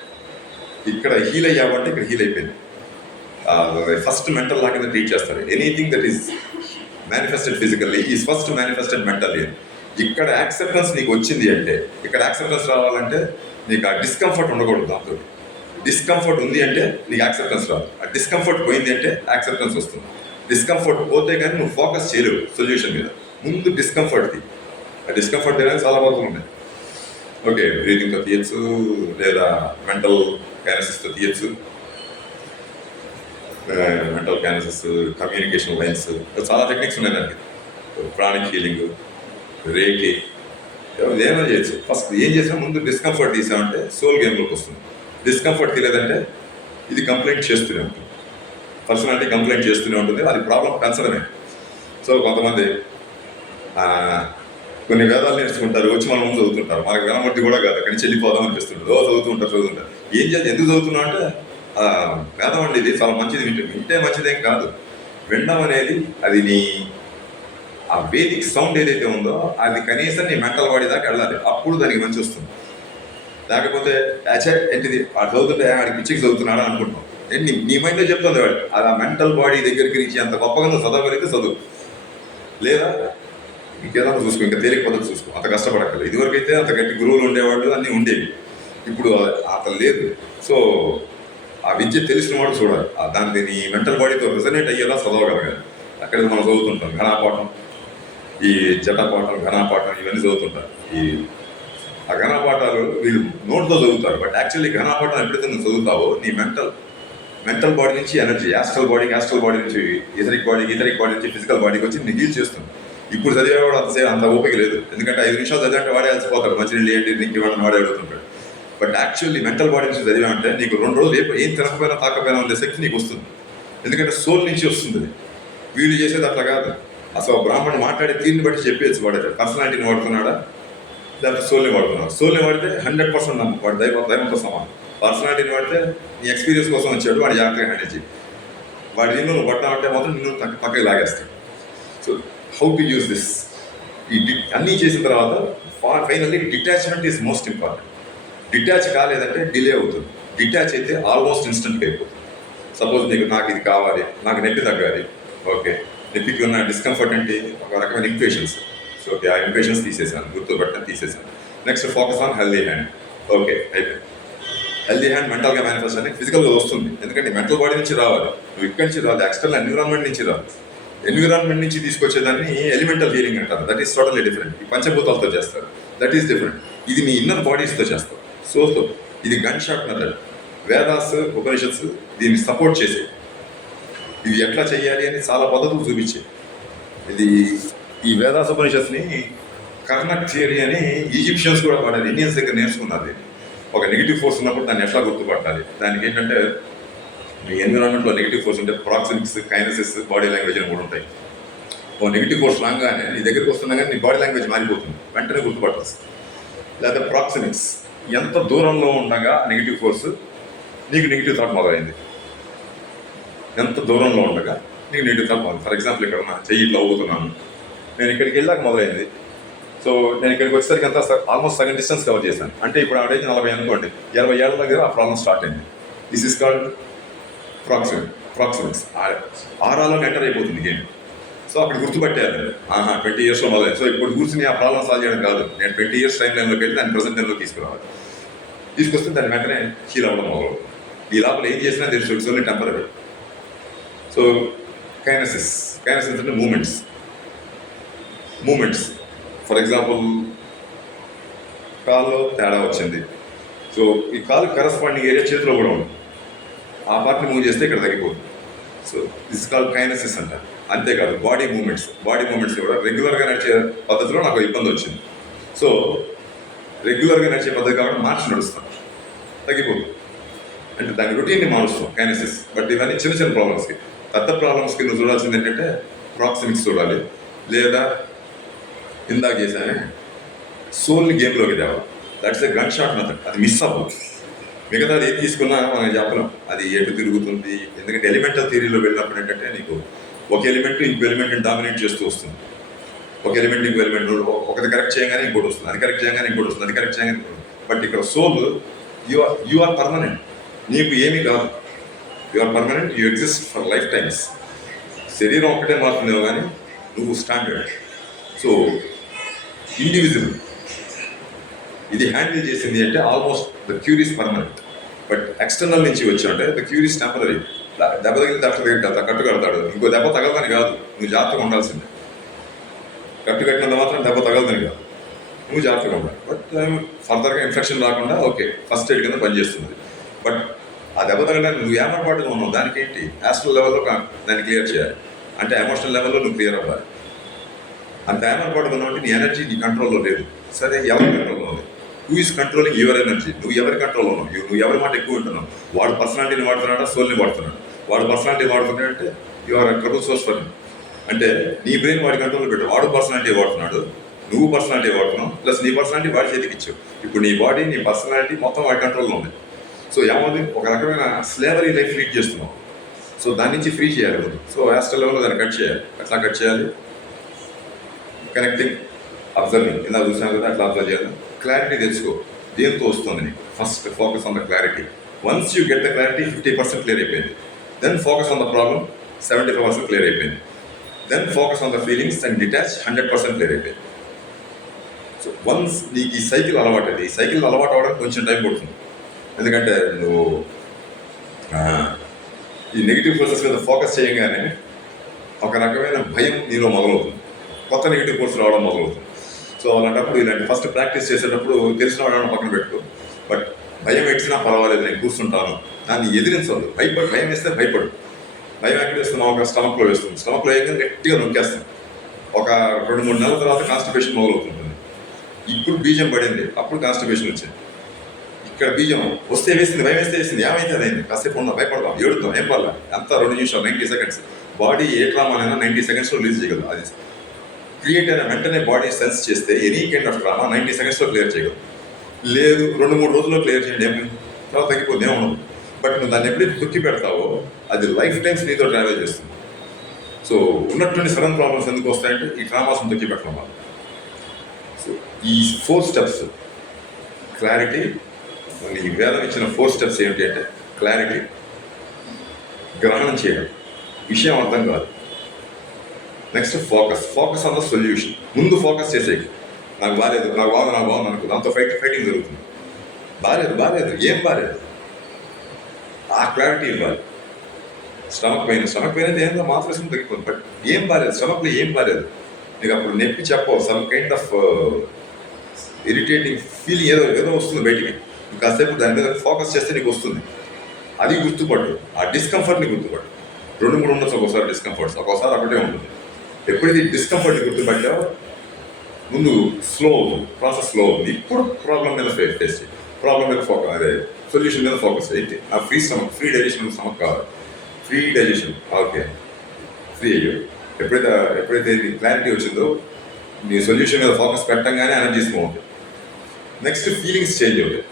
ఇక్కడ హీల్ అయ్యావంటే ఇక్కడ హీల్ అయిపోయింది. ఫస్ట్ మెంటల్ లా కింద ట్రీట్ చేస్తారు. Anything that is manifested physically is first manifested mentally. ఇక్కడ యాక్సెప్టెన్స్ నీకు వచ్చింది అంటే, ఇక్కడ యాక్సెప్టెన్స్ రావాలంటే నీకు ఆ డిస్కంఫర్ట్ ఉండకూడదు. దాంతో డిస్కంఫర్ట్ ఉంది అంటే నీకు యాక్సెప్టెన్స్ రాదు. ఆ డిస్కంఫర్ట్ పోయింది అంటే యాక్సెప్టెన్స్ వస్తుంది. డిస్కంఫర్ట్ పోతే కానీ నువ్వు ఫోకస్ చేయలేవు సొల్యూషన్ మీద. ముందు డిస్కంఫర్ట్ది, ఆ డిస్కంఫర్ట్ అనేది చాలా వరకు ఉన్నాయి. ఓకే, బ్రీతింగ్తో తీయచ్చు, లేదా మెంటల్ కైనసిస్తో తీయచ్చు. మెంటల్ కైనసిస్, కమ్యూనికేషన్ లైన్స్, చాలా టెక్నిక్స్ ఉన్నాయి దానికి. ప్రాణిక్ హీలింగ్, రేకి, ఏమైనా చేయొచ్చు. ఫస్ట్ ఏం చేసినా ముందు డిస్కంఫర్ట్ తీసామంటే సోల్ గేమ్లోకి వస్తుంది. డిస్కంఫర్ట్ తెలియదంటే ఇది కంప్లైంట్ చేస్తూనే ఉంటుంది, పర్సనాలిటీ కంప్లైంట్ చేస్తూనే ఉంటుంది. అది ప్రాబ్లం కన్సర్నే. సో కొంతమంది కొన్ని వేదాలు నేర్చుకుంటారు, వచ్చి మన ముందు చదువుతుంటారు, మనకు వినమర్ది కూడా కాదు, అక్కడి నుంచి వెళ్ళిపోదాం అనిపిస్తుంటుంది. చదువుతుంటారు. ఏం చేస్తే ఎందుకు చదువుతున్నావు అంటే వేదం అండి ఇది చాలా మంచిది, వింటే మంచిదేం కాదు. వినడం అనేది అది నీ ఆ వేదిక్ సౌండ్ ఏదైతే ఉందో అది కనీసం నీ మెంటల్ బాడీ దాకా వెళ్ళాలి, అప్పుడు దానికి మంచి వస్తుంది. లేకపోతే ఏంటిది వాడు చదువుతుంటే వాడికి పిచ్చికి చదువుతున్నాడా అనుకుంటున్నాం. నీ మైండ్లో చెప్తుంది వాడు, అది ఆ మెంటల్ బాడీ దగ్గరికి రీచి అంత గొప్పగా నువ్వు చదవగలిగితే చదువు, లేదా ఇంకేదైనా చూసుకో, ఇంకా తేలిక పద్ధతి చూసుకో, అంత కష్టపడక్కర్లేదు. ఇదివరకైతే అంత గట్టి గురువులు ఉండేవాళ్ళు, అన్నీ ఉండేవి. ఇప్పుడు అతను లేదు. సో ఆ విద్య తెలిసిన వాడు చూడాలి, దాన్ని నీ మెంటల్ బాడీతో రిజనేట్ అయ్యేలా చదవగలగాలి. అక్కడ మనం చదువుతుంటాం ఘనాపాఠం, ఈ జటపాఠం, ఘనాపాఠం, ఇవన్నీ చదువుతుంటారు. ఆ ఘనాపాఠాలు వీళ్ళు నోట్తో చదువుతారు. బట్ యాక్చువల్లీ ఘనాపాఠం ఎప్పుడైతే నువ్వు చదువుతావో నీ మెంటల్ బాడీ నుంచి ఎనర్జీ యాస్ట్రల్ బాడీ నుంచి ఈథరిక్ బాడీ నుంచి ఫిజికల్ బాడీకి వచ్చి నీకు హీల్ చేస్తుంది. ఇప్పుడు చదివేవాడు అంత ఓపిక లేదు, ఎందుకంటే 5 నిమిషాలు చదివంటే వాడే అలసిపోతాడు, మంచినీళ్ళు ఏంటి నీకు ఇవ్వడం వాడే అడుగుతుంటాడు. బట్ యాక్చువల్లీ మెంటల్ బాడీ నుంచి చదివామంటే నీకు 2 రోజులు ఏం తినకపోయినా తాకపోయినా ఉండే శక్తి నీకు వస్తుంది, ఎందుకంటే సోల్ నుంచి వస్తుంది. వీళ్ళు చేసేది అట్లా కాదు. అసలు బ్రాహ్మణుడు మాట్లాడే తీరుని బట్టి చెప్పేసి వాడు పర్సనాలిటీని వాడుతున్నాడా లేకపోతే సోల్ని వాడుతున్నాడు. సోల్ని వాడితే 100% నమ్మకం, వాడు దైవంతో సమానం. పర్సనాలిటీని వాడితే నీ ఎక్స్పీరియన్స్ కోసం వచ్చాడు, వాడు జాగ్రత్తగా హ్యాండిల్ చేయి. వాడి నిన్ను నువ్వు పట్టామంటే మాత్రం నిన్ను పక్కకి లాగేస్తాడు. So how to use this, అన్నీ చేసిన తర్వాత finally detachment is most important. Detach కాలేదంటే డిలే అవుతుంది. డిటాచ్ అయితే ఆల్మోస్ట్ ఇన్స్టెంట్గా అయిపోతుంది. సపోజ్ నాకు ఇది కావాలి, నాకు నొప్పి తగ్గాలి, ఓకే, నొప్పికి ఉన్న డిస్కంఫర్ట్ అంటే ఒక రకమైన ఇంపేషన్స్. సో ఓకే, ఆ ఇంపేషన్స్ తీసేసాను, గుర్తుపెట్టని తీసేసాను. Next focus on healthy hand. Okay, అయిపోయింది. హెల్దీ హ్యాండ్ మెంటల్గా మేనిఫెస్ట్ అనేది ఫిజికల్గా వస్తుంది, ఎందుకంటే మెంటల్ బాడీ నుంచి రావాలి, నువ్వు ఇక్కడి నుంచి రావాలి, ఎక్స్టర్నల్ ఎన్విరాన్మెంట్ నుంచి రావాలి. ఎన్విరాన్మెంట్ నుంచి తీసుకొచ్చేదాన్ని ఎలిమెంటల్ హీలింగ్ అంటారు. That is totally different. ఈ పంచభూతాలతో చేస్తారు, దట్ ఈస్ డిఫరెంట్. ఇది నీ ఇన్నర్ బాడీస్తో చేస్తారు. సో ఇది gun shot method. Vedas, Upanishads దీన్ని సపోర్ట్ చేసే, ఇవి ఎట్లా చేయాలి అని చాలా పద్ధతులు చూపించే. ఇది ఈ వేదాస్ ఉపనిషత్స్ని కర్నక్ థియరీ అని ఈజిప్షియన్స్ కూడా వాడారు, ఇండియన్స్ దగ్గర నేర్చుకున్నారు. ఒక నెగిటివ్ ఫోర్స్ ఉన్నప్పుడు దాన్ని ఎట్లా గుర్తుపట్టాలి, దానికి ఏంటంటే మీ ఎన్విరాన్మెంట్లో నెగిటివ్ ఫోర్స్ ఉంటే ప్రాక్సిమిక్స్, కైనసిస్, బాడీ లాంగ్వేజ్ అని కూడా ఉంటాయి. ఓ నెగిటివ్ ఫోర్స్ రాగానే నీ దగ్గరికి వస్తున్నా కానీ నీ బాడీ లాంగ్వేజ్ మారిపోతుంది, వెంటనే గుర్తుపట్టాల్సి. లేదా ప్రాక్సిమిక్స్, ఎంత దూరంలో ఉండగా నెగిటివ్ ఫోర్స్ నీకు నెగిటివ్ థాట్ మొదలైంది, ఎంత దూరంలో ఉండగా నీకు నెగిటివ్ థాట్ మొదలైంది. ఫర్ ఎగ్జాంపుల్ ఇక్కడ నా చెయ్యి ఇట్లా ఊగుతున్నాను, నేను ఇక్కడికి వెళ్ళాక మొదలైంది. సో నేను ఇక్కడికి వచ్చేసరికి అంతా ఆల్మోస్ట్ సగం డిస్టెన్స్ కవర్ చేశాను. అంటే ఇప్పుడు ఆవిడైతే 40 అనుకోండి, 20 ఏళ్ళ దగ్గర ఆ ప్రాబ్లం స్టార్ట్ అయింది. This is called proxemics. ఆరాలో ఎంటర్ అయిపోతుంది గేమ్. సో అక్కడ గుర్తుపట్టారు, 20 ఇయర్స్లో మొదలైంది. సో ఇప్పుడు కూర్చుని ఆ ప్రాబ్లం సాల్వ్ చేయడం కాదు, నేను 20 ఇయర్స్ టైం లైన్లోకి వెళ్ళి దాన్ని ప్రజెంట్ టైంలో తీసుకురావాలి. తీసుకొస్తే దాన్ని వెంటనే హీల్ అవ్వడం మొదలవుతుంది. ఈ లోపల ఏం చేసినా తెలుసు, ఓన్లీ టెంపరరీ. సో కైనసిస్ అంటే మూమెంట్స్. ఫర్ ఎగ్జాంపుల్ కాల్లో తేడా వచ్చింది, సో ఈ కాలు కరస్పాండింగ్ ఏరియా చేతిలో కూడా ఉంది, ఆ పార్ట్ని మూవ్ చేస్తే ఇక్కడ తగ్గిపోతుంది. సో దిస్ కాల్ కైనసిస్ అంటారు. అంతేకాదు బాడీ మూమెంట్స్ కూడా రెగ్యులర్గా నడిచే పద్ధతిలో నాకు ఇబ్బంది వచ్చింది. సో రెగ్యులర్గా నడిచే పద్ధతి కాబట్టి మార్చి నడుస్తాను, తగ్గిపోతుంది. అంటే దాని రొటీన్ని మారుస్తాం కైనసిస్. బట్ ఇవన్నీ చిన్న ప్రాబ్లమ్స్కి. పెద్ద ప్రాబ్లమ్స్కి నువ్వు చూడాల్సింది ఏంటంటే ప్రాక్సిమిక్స్ చూడాలి, లేదా ఇందాక చేశానే సోల్ని గేమ్లోకి తేవాలి. That's a gun shot method. అది మిస్ అవ్వదు. మిగతాది ఏది తీసుకున్నా మనం చెప్పలేం అది ఎటు తిరుగుతుంది, ఎందుకంటే ఎలిమెంటల్ థియరీలో వెళ్ళినప్పుడు ఏంటంటే నీకు ఒక ఎలిమెంట్ ఇంకో ఎలిమెంట్ని డామినేట్ చేస్తూ వస్తుంది. ఒక ఎలిమెంట్ ఇంకో ఎలిమెంట్ ఒకటి కరెక్ట్ చేయగానే ఇంకోటి వస్తుంది, అది కరెక్ట్ చేయగానే ఇంకోటి వస్తుంది, అది కరెక్ట్ చేయగానే ఇంకోటి. బట్ ఇక్కడ సోల్ యు ఆర్ పర్మనెంట్. నీకు ఏమీ కాదు, you are permanent, you exist for lifetimes. శరీరం ఒక్కటే మారుతుందేమో కానీ నువ్వు స్టాండర్డ్. సో ఇండివిజువల్ ఇది హ్యాండిల్ చేసింది అంటే almost the cure is permanent. But external నుంచి వచ్చాయంటే ద క్యూర్ ఇస్ టెంపరీ. దెబ్బ తగిలిన డాక్టర్ కట్టు కడతాడు, ఇంకో దెబ్బ తగలదని కాదు, నువ్వు జాగ్రత్తగా ఉండాల్సిందే. కట్టు కట్టినంత మాత్రం దెబ్బ తగలదని కాదు, నువ్వు జాగ్రత్తగా ఉండాలి. బట్ ఫర్దర్గా ఇన్ఫెక్షన్ రాకుండా ఓకే ఫస్ట్ ఎయిడ్ కింద పనిచేస్తుంది. బట్ ఆ దెబ్బ తగలడానికి నువ్వు ఏమపాటుగా ఉన్నావు, దానికి ఏంటి యాస్ట్రల్ లెవెల్లో దాన్ని క్లియర్ చేయాలి. అంటే ఎమోషనల్ లెవెల్లో నువ్వు క్లియర్ అవ్వాలి. అంత ఏమపాటుగా ఉన్నావు అంటే నీ ఎనర్జీ నీ కంట్రోల్లో లేదు. సరే ఎవరి కంట్రోల్లో ఉంది? Who is controlling your energy? నువ్వు ఎవరి కంట్రోల్లో ఉన్నావు? నువ్వు ఎవరి మాట ఎక్కువ వింటున్నావు? వాడు పర్సనాలిటీని వాడుతున్నాడా, సోల్ని వాడుతున్నాడు? వాడు పర్సనాలిటీ వాడుతున్నాడు అంటే you are trouble source for. అంటే నీ బ్రెయిన్ వాడి కంట్రోల్లో పెట్టు. వాడు పర్సనాలిటీ వాడుతున్నాడు, నువ్వు పర్సనాలిటీ వాడుతున్నావు, ప్లస్ నీ పర్సనాలిటీ వాడి చేతికి ఇచ్చావు. ఇప్పుడు నీ బాడీ నీ పర్సనాలిటీ మొత్తం వాడి కంట్రోల్లో ఉంది. సో ఏమవుతుంది, ఒక రకమైన స్లేవరీ లైఫ్ లీడ్ చేస్తున్నావు. సో దాని నుంచి ఫ్రీ చేయాలి ముందు. సో యాస్ట్రల్ లెవెల్లో దాన్ని కట్ చేయాలి. ఎట్లా కట్ చేయాలి? Connecting, observing. ఇలా చూసాను కదా, అట్లా అబ్జర్వ్ చేయాలి. క్లారిటీ తెచ్చుకో, దేంతో వస్తుంది నీకు. First focus on the clarity. Once you get the clarity 50% clear అయిపోయింది. Then focus on the problem 75% clear అయిపోయింది. Then focus on the feelings and detach 100% clear అయిపోయింది. సో వన్స్ నీకు ఈ సైకిల్ అలవాటు అయితే, ఈ సైకిల్ అలవాటు అవ్వడానికి కొంచెం టైం పడుతుంది. ఎందుకంటే నువ్వు ఈ నెగిటివ్ ఫోర్సెస్ మీద ఫోకస్ చేయగానే ఒక రకమైన భయం నీలో మొదలవుతుంది, కొత్త నెగిటివ్ ఫోర్స్ రావడం మొదలవుతుంది. సో అలాంటప్పుడు ఇలాంటి ఫస్ట్ ప్రాక్టీస్ చేసేటప్పుడు తెలిసిన వాళ్ళని పక్కన పెట్టుకో. బట్ భయం ఎక్కినా పర్వాలేదు, నేను కూర్చుంటాను, దాన్ని ఎదిరించవద్దు. భయం వేస్తే భయపడు. భయం ఎక్కడ వేస్తున్నావు? ఒక స్టమక్లో వేస్తుంది. స్టమక్లో వేయగానే గట్టిగా నొక్కేస్తాం. ఒక 2-3 నెలల తర్వాత కాన్స్టిపేషన్ మొదలవుతుంటుంది. ఇప్పుడు బీజం పడింది, అప్పుడు కాన్స్టిపేషన్ వచ్చింది. ఇక్కడ బీజం వస్తే వేసింది, భయం వేస్తే వేసింది, ఏమైతే అదైంది, కాసేపు ఉందా, భయపడదాం, ఏడుద్దాం, ఏం పర్లేదు, అంతా 2 నిమిషాలు 90 seconds. బాడీ ఏ ట్రామానైనా 90 secondsలో రిలీజ్ చేయగలదు. అది క్రియేట్ అయిన వెంటనే బాడీ సెన్స్ చేస్తే ఎనీ కైండ్ ఆఫ్ ట్రామా 90 secondsలో క్లియర్ చేయగలదు. లేదు 2-3 రోజుల్లో క్లియర్ చేయండి, ఏమి తర్వాత తగ్గిపోతే ఏమఉండదు. బట్ నువ్వు దాన్ని ఎప్పుడైతే తొక్కి పెడతావో అది లైఫ్ టైమ్స్ నీతో ట్రావెల్ చేస్తుంది. సో ఉన్నటువంటి సడన్ ప్రాబ్లమ్స్ ఎందుకు వస్తాయంటే ఈ ట్రామాస్ని తొక్కి పెట్టడం వల్ల. సో ఈ 4 steps క్లారిటీ, ఈ వేదం ఇచ్చిన 4 steps ఏమిటి అంటే క్లారిటీ, గ్రహణం చేయడం, విషయం అర్థం కాదు. Next focus on the solution. ముందు ఫోకస్ చేసేది, నాకు బాగాలేదు, నాకు బాగుంది అనుకో, దాంతో ఫైటింగ్ జరుగుతుంది. బాగాలేదు, ఏం బాగాలేదు, ఆ క్లారిటీ ఇవ్వాలి. స్టమక్ పెయిన్ అయితే ఏందో మాత్రం వేసుకుని తగ్గిపోతుంది. బట్ ఏం బాగాలేదు, స్టమక్లో ఏం బాగాలేదు, నీకు అప్పుడు నొప్పి చెప్పవు. Some kind of irritating feeling ఏదో వస్తుంది బయటికి. కాసేపు దాని మీద ఫోకస్ చేస్తే నీకు వస్తుంది. అది గుర్తుపట్టు, ఆ డిస్కంఫర్ట్ని గుర్తుపట్టు. 2-3 ఉండొచ్చు ఒక్కోసారి డిస్కంఫర్ట్స్, ఒక్కోసారి ఒకటే ఉంటుంది. ఎప్పుడైతే ఈ డిస్కంఫర్ట్ని గుర్తుపట్టావో ముందు స్లో అవుతుంది, ప్రాసెస్ స్లో అవుతుంది. ఇప్పుడు ప్రాబ్లం మీద ఫేస్ చేయి, ప్రాబ్లం మీద ఫోకస్, అదే సొల్యూషన్ మీద ఫోకస్ అయితే ఆ ఫ్రీ డైజెషన్ స్టమక్ కావాలి. ఫ్రీ డైజెషన్ ఓకే, ఫ్రీ అయ్యో. ఎప్పుడైతే క్లారిటీ వచ్చిందో నీ సొల్యూషన్ మీద ఫోకస్ పెట్టంగానే ఎనర్జీ స్లో అవుతుంది. నెక్స్ట్ ఫీలింగ్స్ చేంజ్ అవుతాయి.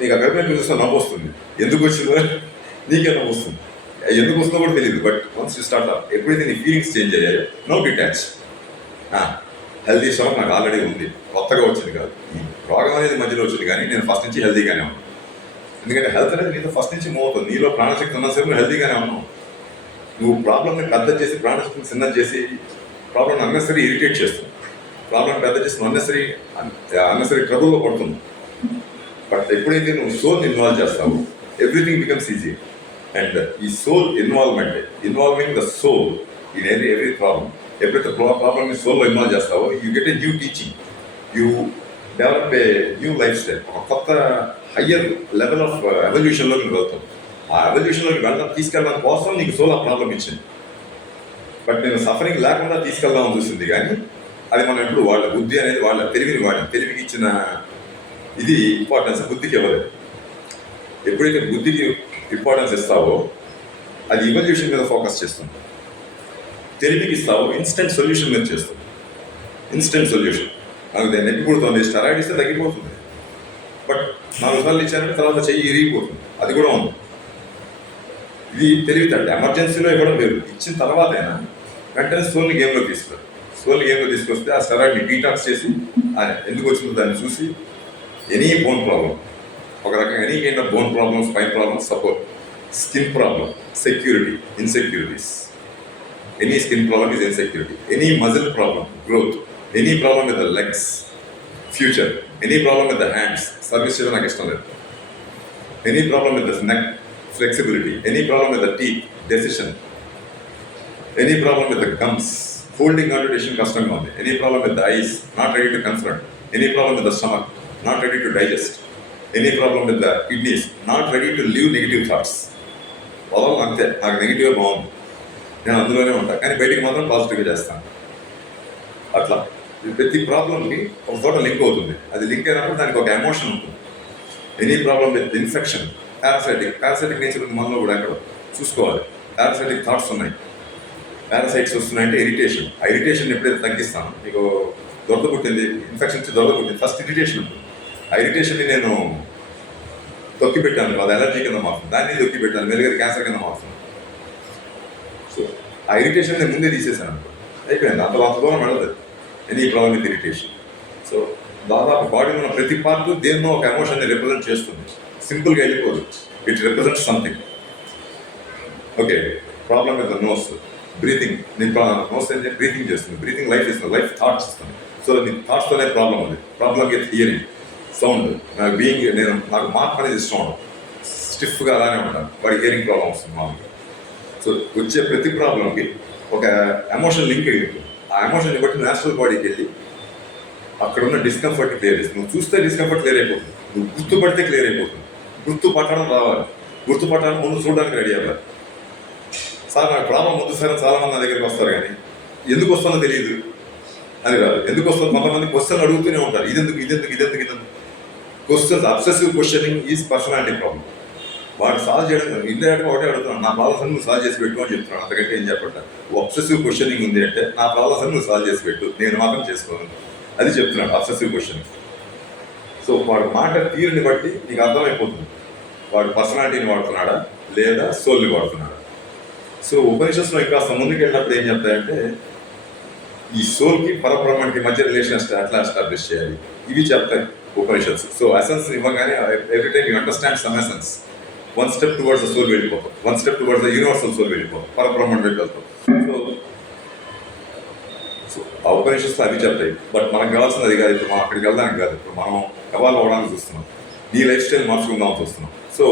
నీకు అక్కడ చూస్తే నవ్వు వస్తుంది, ఎందుకు వచ్చిందో నీకే నవ్వు వస్తుంది, ఎందుకు వస్తుందో కూడా తెలియదు. బట్ వన్స్ యూ స్టార్ట్ ఎప్పుడైతే నీ ఫీలింగ్స్ చేంజ్ అయ్యాయో నో డిటాచ్. హెల్తీ స్టమక్ నాకు ఆల్రెడీ ఉంది, కొత్తగా వచ్చింది కాదు. ఈ రోగం అనేది మధ్యలో వచ్చింది, కానీ నేను ఫస్ట్ నుంచి హెల్తీగానే ఉన్నాను. ఎందుకంటే హెల్త్ అనేది నీతో ఫస్ట్ నుంచి మూవ్ అవుతుంది. నీలో ప్రాణశక్తి ఉన్నసేపు నువ్వు హెల్తీగానే ఉన్నావు. నువ్వు ప్రాబ్లమ్ని పెద్ద చేసి ప్రాణశక్తిని చిన్నది చేసి ప్రాబ్లమ్ అన్నెసరీ ఇరిటేట్ చేస్తుంది, ప్రాబ్లం పెద్ద చేసి అన్నెసరీ ట్రబుల్లో పడుతుంది. బట్ ఎప్పుడైతే నువ్వు సోల్ని ఇన్వాల్వ్ చేస్తావో ఎవ్రీథింగ్ బికమ్స్ ఈజీ. అండ్ ఈ soul involving the soul in every problem. ఎప్పుడైతే ప్రాబ్లమ్ని సోల్లో ఇన్వాల్వ్ చేస్తావో you get a new teaching, you develop a new lifestyle. ఒక కొత్త హయ్యర్ లెవెల్ ఆఫ్ ఎవల్యూషన్లోకి నువ్వు వెళ్తావు. ఆ ఎవల్యూషన్లోకి తీసుకెళ్ళడం కోసం నీకు సోల్ ఆ ప్రాబ్లం ఇచ్చింది. బట్ నేను సఫరింగ్ లేకుండా తీసుకెళ్దామని చూసింది, కానీ అది మనం ఎప్పుడు వాళ్ళ బుద్ధి అనేది వాళ్ళ తెలివికి ఇచ్చిన ఇది ఇంపార్టెన్స్ బుద్ధికి ఇవ్వలేదు. ఎప్పుడైతే బుద్ధికి ఇంపార్టెన్స్ ఇస్తావో అది ఇవల్యూషన్ మీద ఫోకస్ చేస్తుంది. తెలివికి ఇస్తావో ఇన్స్టెంట్ సొల్యూషన్ మీద చేస్తుంది. ఇన్స్టెంట్ సొల్యూషన్, నాకు దాన్ని నొప్పి పుడుతుంది, స్టెరాయిడ్ ఇస్తే తగ్గిపోతుంది. బట్ 4 సార్లు ఇచ్చానంటే తర్వాత చెయ్యి ఇరిగిపోతుంది, అది కూడా ఉంది. ఇది తెలివితేటలు. ఎమర్జెన్సీలో ఇవ్వడం లేదు, ఇచ్చిన తర్వాత అయినా వెంటనే సోల్ని గేమ్లో తీసుకురారు. సోల్ని గేమ్లో తీసుకొస్తే ఆ స్టెరాయిడ్ని డీటాక్స్ చేసి ఎందుకు వచ్చిందో దాన్ని చూసి ఎనీ బోన్ ప్రాబ్లం, ఒక రకంగా any kind of bone problems, spine problems, support, skin problem, security, insecurities. Any skin problem is insecurity, any muscle problem, growth, any problem with the legs, future, any problem with the hands, service చేయడం నాకు ఇష్టం లేదు. Any problem with the neck flexibility, any problem with the teeth decision, any problem with the gums holding on to decision కష్టంగా ఉంది, any problem with the eyes not ready to confront, any problem with the stomach not ready to digest, any problem with the kidneys not ready to leave negative thoughts. పొలం అంతే, నాకు నెగిటివ్గా బాగుంది, నేను అందులోనే ఉంటాను, కానీ బయటికి మాత్రం పాజిటివ్గా చేస్తాను. అట్లా ప్రతి ప్రాబ్లమ్కి ఒక చోట లింక్ అవుతుంది. అది లింక్ అయినప్పుడు దానికి ఒక ఎమోషన్ ఉంటుంది. Any problem with infection, parasitic nature ఉంది మనలో కూడా, అక్కడ చూసుకోవాలి. పారాసైటిక్ థాట్స్ ఉన్నాయి, పారాసైట్స్ వస్తున్నాయంటే ఇరిటేషన్. ఆ ఇరిటేషన్ ఎప్పుడైతే తగ్గిస్తాను, మీకు దొరద పుట్టింది, ఇన్ఫెక్షన్ వచ్చి దొరద పుట్టింది, ఫస్ట్ ఇరిటేషన్ ఉంటుంది. ఆ ఇరిటేషన్ని నేను తొక్కి పెట్టాను, అది ఎలర్జీ కింద మారుతుంది, దాన్ని తొక్కి పెట్టాను, మెరుగది క్యాన్సర్ కింద మారుతుంది. సో ఆ ఇరిటేషన్ నేను ముందే తీసేసాను, అయిపోయింది, అంత దూరం వెళ్ళదు. Any problem with irritation. So దాదాపు బాడీలో ఉన్న ప్రతి పార్ట్ దేన్నో ఒక ఎమోషన్ని రిప్రజెంట్ చేస్తుంది, సింపుల్గా వెళ్ళిపోదు, it represents something. Okay, problem with the nose, breathing, నేను నోస్ ఏంటంటే బ్రీతింగ్ చేస్తుంది, బ్రీతింగ్ లైఫ్ ఇస్తుంది, లైఫ్ థాట్స్ ఇస్తుంది. సో నీ థాట్స్తోనే ప్రాబ్లం ఉంది. ప్రాబ్లమ్ విత్ హియరింగ్, సౌండ్, నాకు మార్క్ అనేది ఇష్టం ఉండదు, స్టిఫ్గా అలానే ఉంటాను, వాడి హియరింగ్ ప్రాబ్లం వస్తుంది మామూలుగా. సో వచ్చే ప్రతి ప్రాబ్లంకి ఒక ఎమోషన్ లింక్ అయిపోతుంది. ఆ ఎమోషన్ని బట్టి నేచురల్ బాడీకి వెళ్ళి అక్కడ ఉన్న డిస్కంఫర్ట్ క్లియర్ చేస్తుంది. నువ్వు చూస్తే డిస్కంఫర్ట్ క్లియర్ అయిపోతుంది, నువ్వు గుర్తుపడితే క్లియర్ అయిపోతుంది. గుర్తుపట్టడం రావాలి, గుర్తుపట్టడం ముందు చూడడానికి రెడీ అవ్వాలి. సార్ నాకు ప్రాబ్లం వద్దు సార్ అని చాలామంది నా దగ్గరికి వస్తారు, కానీ ఎందుకు వస్తుందో తెలియదు అని రాదు. ఎందుకు వస్తుందో కొంతమంది క్వశ్చన్ అడుగుతూనే ఉంటారు, ఇదెందుకు ఇదెందుకు ఇదెందుకు ఇదెందుకు. Questions, obsessive questioning is personality problem. వాడు సాల్వ్ చేయడం ఇండైరెక్ట్గా ఒకటే అడుగుతున్నాను, నా ప్రాబ్లమ్స్ అన్ని నువ్వు సాల్వ్ చేసి పెట్టు అని చెప్తున్నాను, అంతకంటే ఏం చెప్పట్లేదు. అబ్సెసివ్ క్వశ్చనింగ్ ఉంది అంటే నా ప్రాబ్లమ్స్ అన్ని నువ్వు సాల్వ్ చేసి పెట్టు, నేను మాత్రం చేసుకోను, అది చెప్తున్నాడు అబ్సెసివ్ క్వశ్చనింగ్. సో వాడు మాట తీరుని బట్టి నీకు అర్థమైపోతుంది వాడు పర్సనాలిటీని వాడుతున్నాడా లేదా సోల్ని వాడుతున్నాడా. సో ఉపనిషత్తులో ఇంకా ముందుకు వెళ్ళినప్పుడు ఏం చెప్తాయంటే ఈ సోల్కి పరబ్రహ్మానికి మధ్య రిలేషన్ ఎట్లా ఎస్టాబ్లిష్ చేయాలి, ఇవి చెప్తాయి ఉపనిషత్స్. సో ఎసెన్స్ ఇవ్వగానే every time you understand some essence, one step towards the soul వెళ్ళిపోతాం, one step towards the universal soul వెళ్ళిపోతాం, పరబ్రహ్మణ వైపు వెళ్తాం. సో ఆ ఉపనిషత్తులు అవి చెప్తాయి. బట్ మనకు కావాల్సింది అది కాదు, ఇప్పుడు మనం అక్కడికి వెళ్ళడానికి కాదు, ఇప్పుడు మనం ఎవాల్వ్ అవ్వడానికి చూస్తున్నాం, నీ లైఫ్ స్టైల్ మార్చుకుందాం చూస్తున్నాం. సో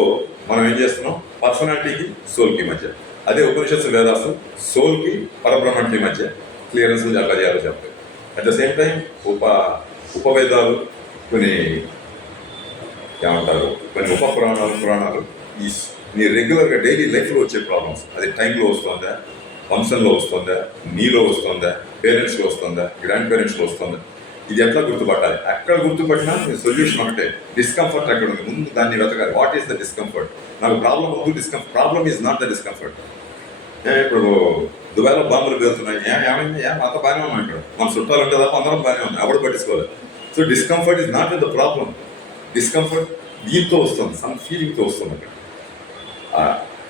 మనం ఏం చేస్తున్నాం, పర్సనాలిటీకి సోల్కి మధ్య, అదే ఉపనిషత్తు వేదాసు సోల్కి పరబ్రహ్మణకి మధ్య క్లియరెన్స్ అట్లా చేయాలో చెప్తాయి. అట్ ద సేమ్ టైం ఉపవేదాలు కొన్ని ఏమంటారు, కొన్ని పురాణాలు ఈ నీ రెగ్యులర్గా డైలీ లైఫ్లో వచ్చే ప్రాబ్లమ్స్, అది టైంలో వస్తుందా, వంశంలో వస్తుందా, నీలో వస్తుందా, పేరెంట్స్లో వస్తుందా, గ్రాండ్ పేరెంట్స్లో వస్తుందా, ఇది ఎట్లా గుర్తుపట్టాలి. ఎక్కడ గుర్తుపట్టినా సొల్యూషన్ ఒకటే, డిస్కంఫర్ట్ ఎక్కడ ఉంది ముందు దాన్ని వెతకాలి. వాట్ ఈస్ ద డిస్కంఫర్ట్, నాకు ప్రాబ్లం వద్దు, problem is not the discomfort. ఇప్పుడు దుబాయ్లో బాంబులు పేలుతున్నాయి, ఏమైంది, అంత బాగానే ఉన్నాం, ఇక్కడ మన చుట్టాలు ఉంటే తప్ప అందరం బాగానే ఉన్నాయి, ఎవరు పట్టించుకోలేదు. So discomfort is not with the problem, discomfort దీంతో వస్తుంది, సమ్ ఫీలింగ్తో వస్తుంది. అక్కడ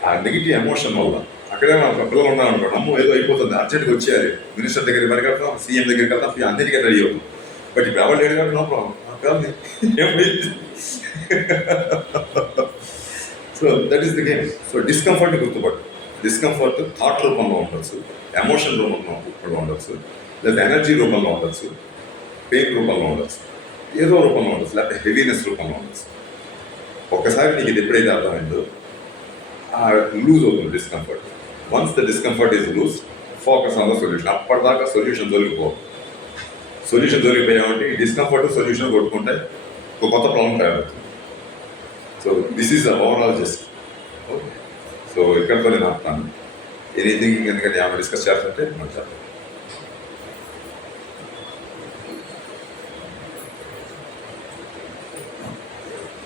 ఆ నెగిటివ్ ఎమోషన్ వల్ల అక్కడే మన పిల్లలు ఉన్నారనుకోండి, అమ్మో ఏదో అయిపోతుంది, అర్జెంట్గా వచ్చేయాలి, మినిస్టర్ దగ్గరికి పరిగెడతాం, సీఎం దగ్గరికి వెళ్తాం, అన్నిటికీ రెడీ అవుతాం. బట్ ఇప్పుడు ఎవరు లేడు కాబట్టి నో ప్రాబ్లం, ఏమైంది. So that is the game. So discomfort గుర్తుపట్టు, డిస్కంఫర్ట్ థాట్ రూపంలో ఉండొచ్చు, ఎమోషన్ రూపంలో ఉండొచ్చు, లేదా ఎనర్జీ రూపంలో ఉండొచ్చు, పెయిన్ రూపంలో ఉండొచ్చు, ఏదో రూపంలో ఉండొచ్చు, లేకపోతే హెవీనెస్ రూపంలో ఉండొచ్చు. ఒక్కసారి నీకు ఇది ఎప్పుడైతే అర్థమైందో లూజ్ అవుతుంది discomfort. Once the discomfort is loose, focus on the solution. అప్పటిదాకా సొల్యూషన్ దొరికిపోయామంటే ఈ డిస్కంఫర్ట్ సొల్యూషన్ కొట్టుకుంటే ఒక కొత్త ప్రాబ్లం తయారవుతుంది. So this is overall just okay. సో ఇక్కడితో నేను ఆపుతాను. ఎనీథింగ్ ఎందుకంటే ఏమైనా డిస్కస్ చేస్తుంటే నాకు చెప్పండి.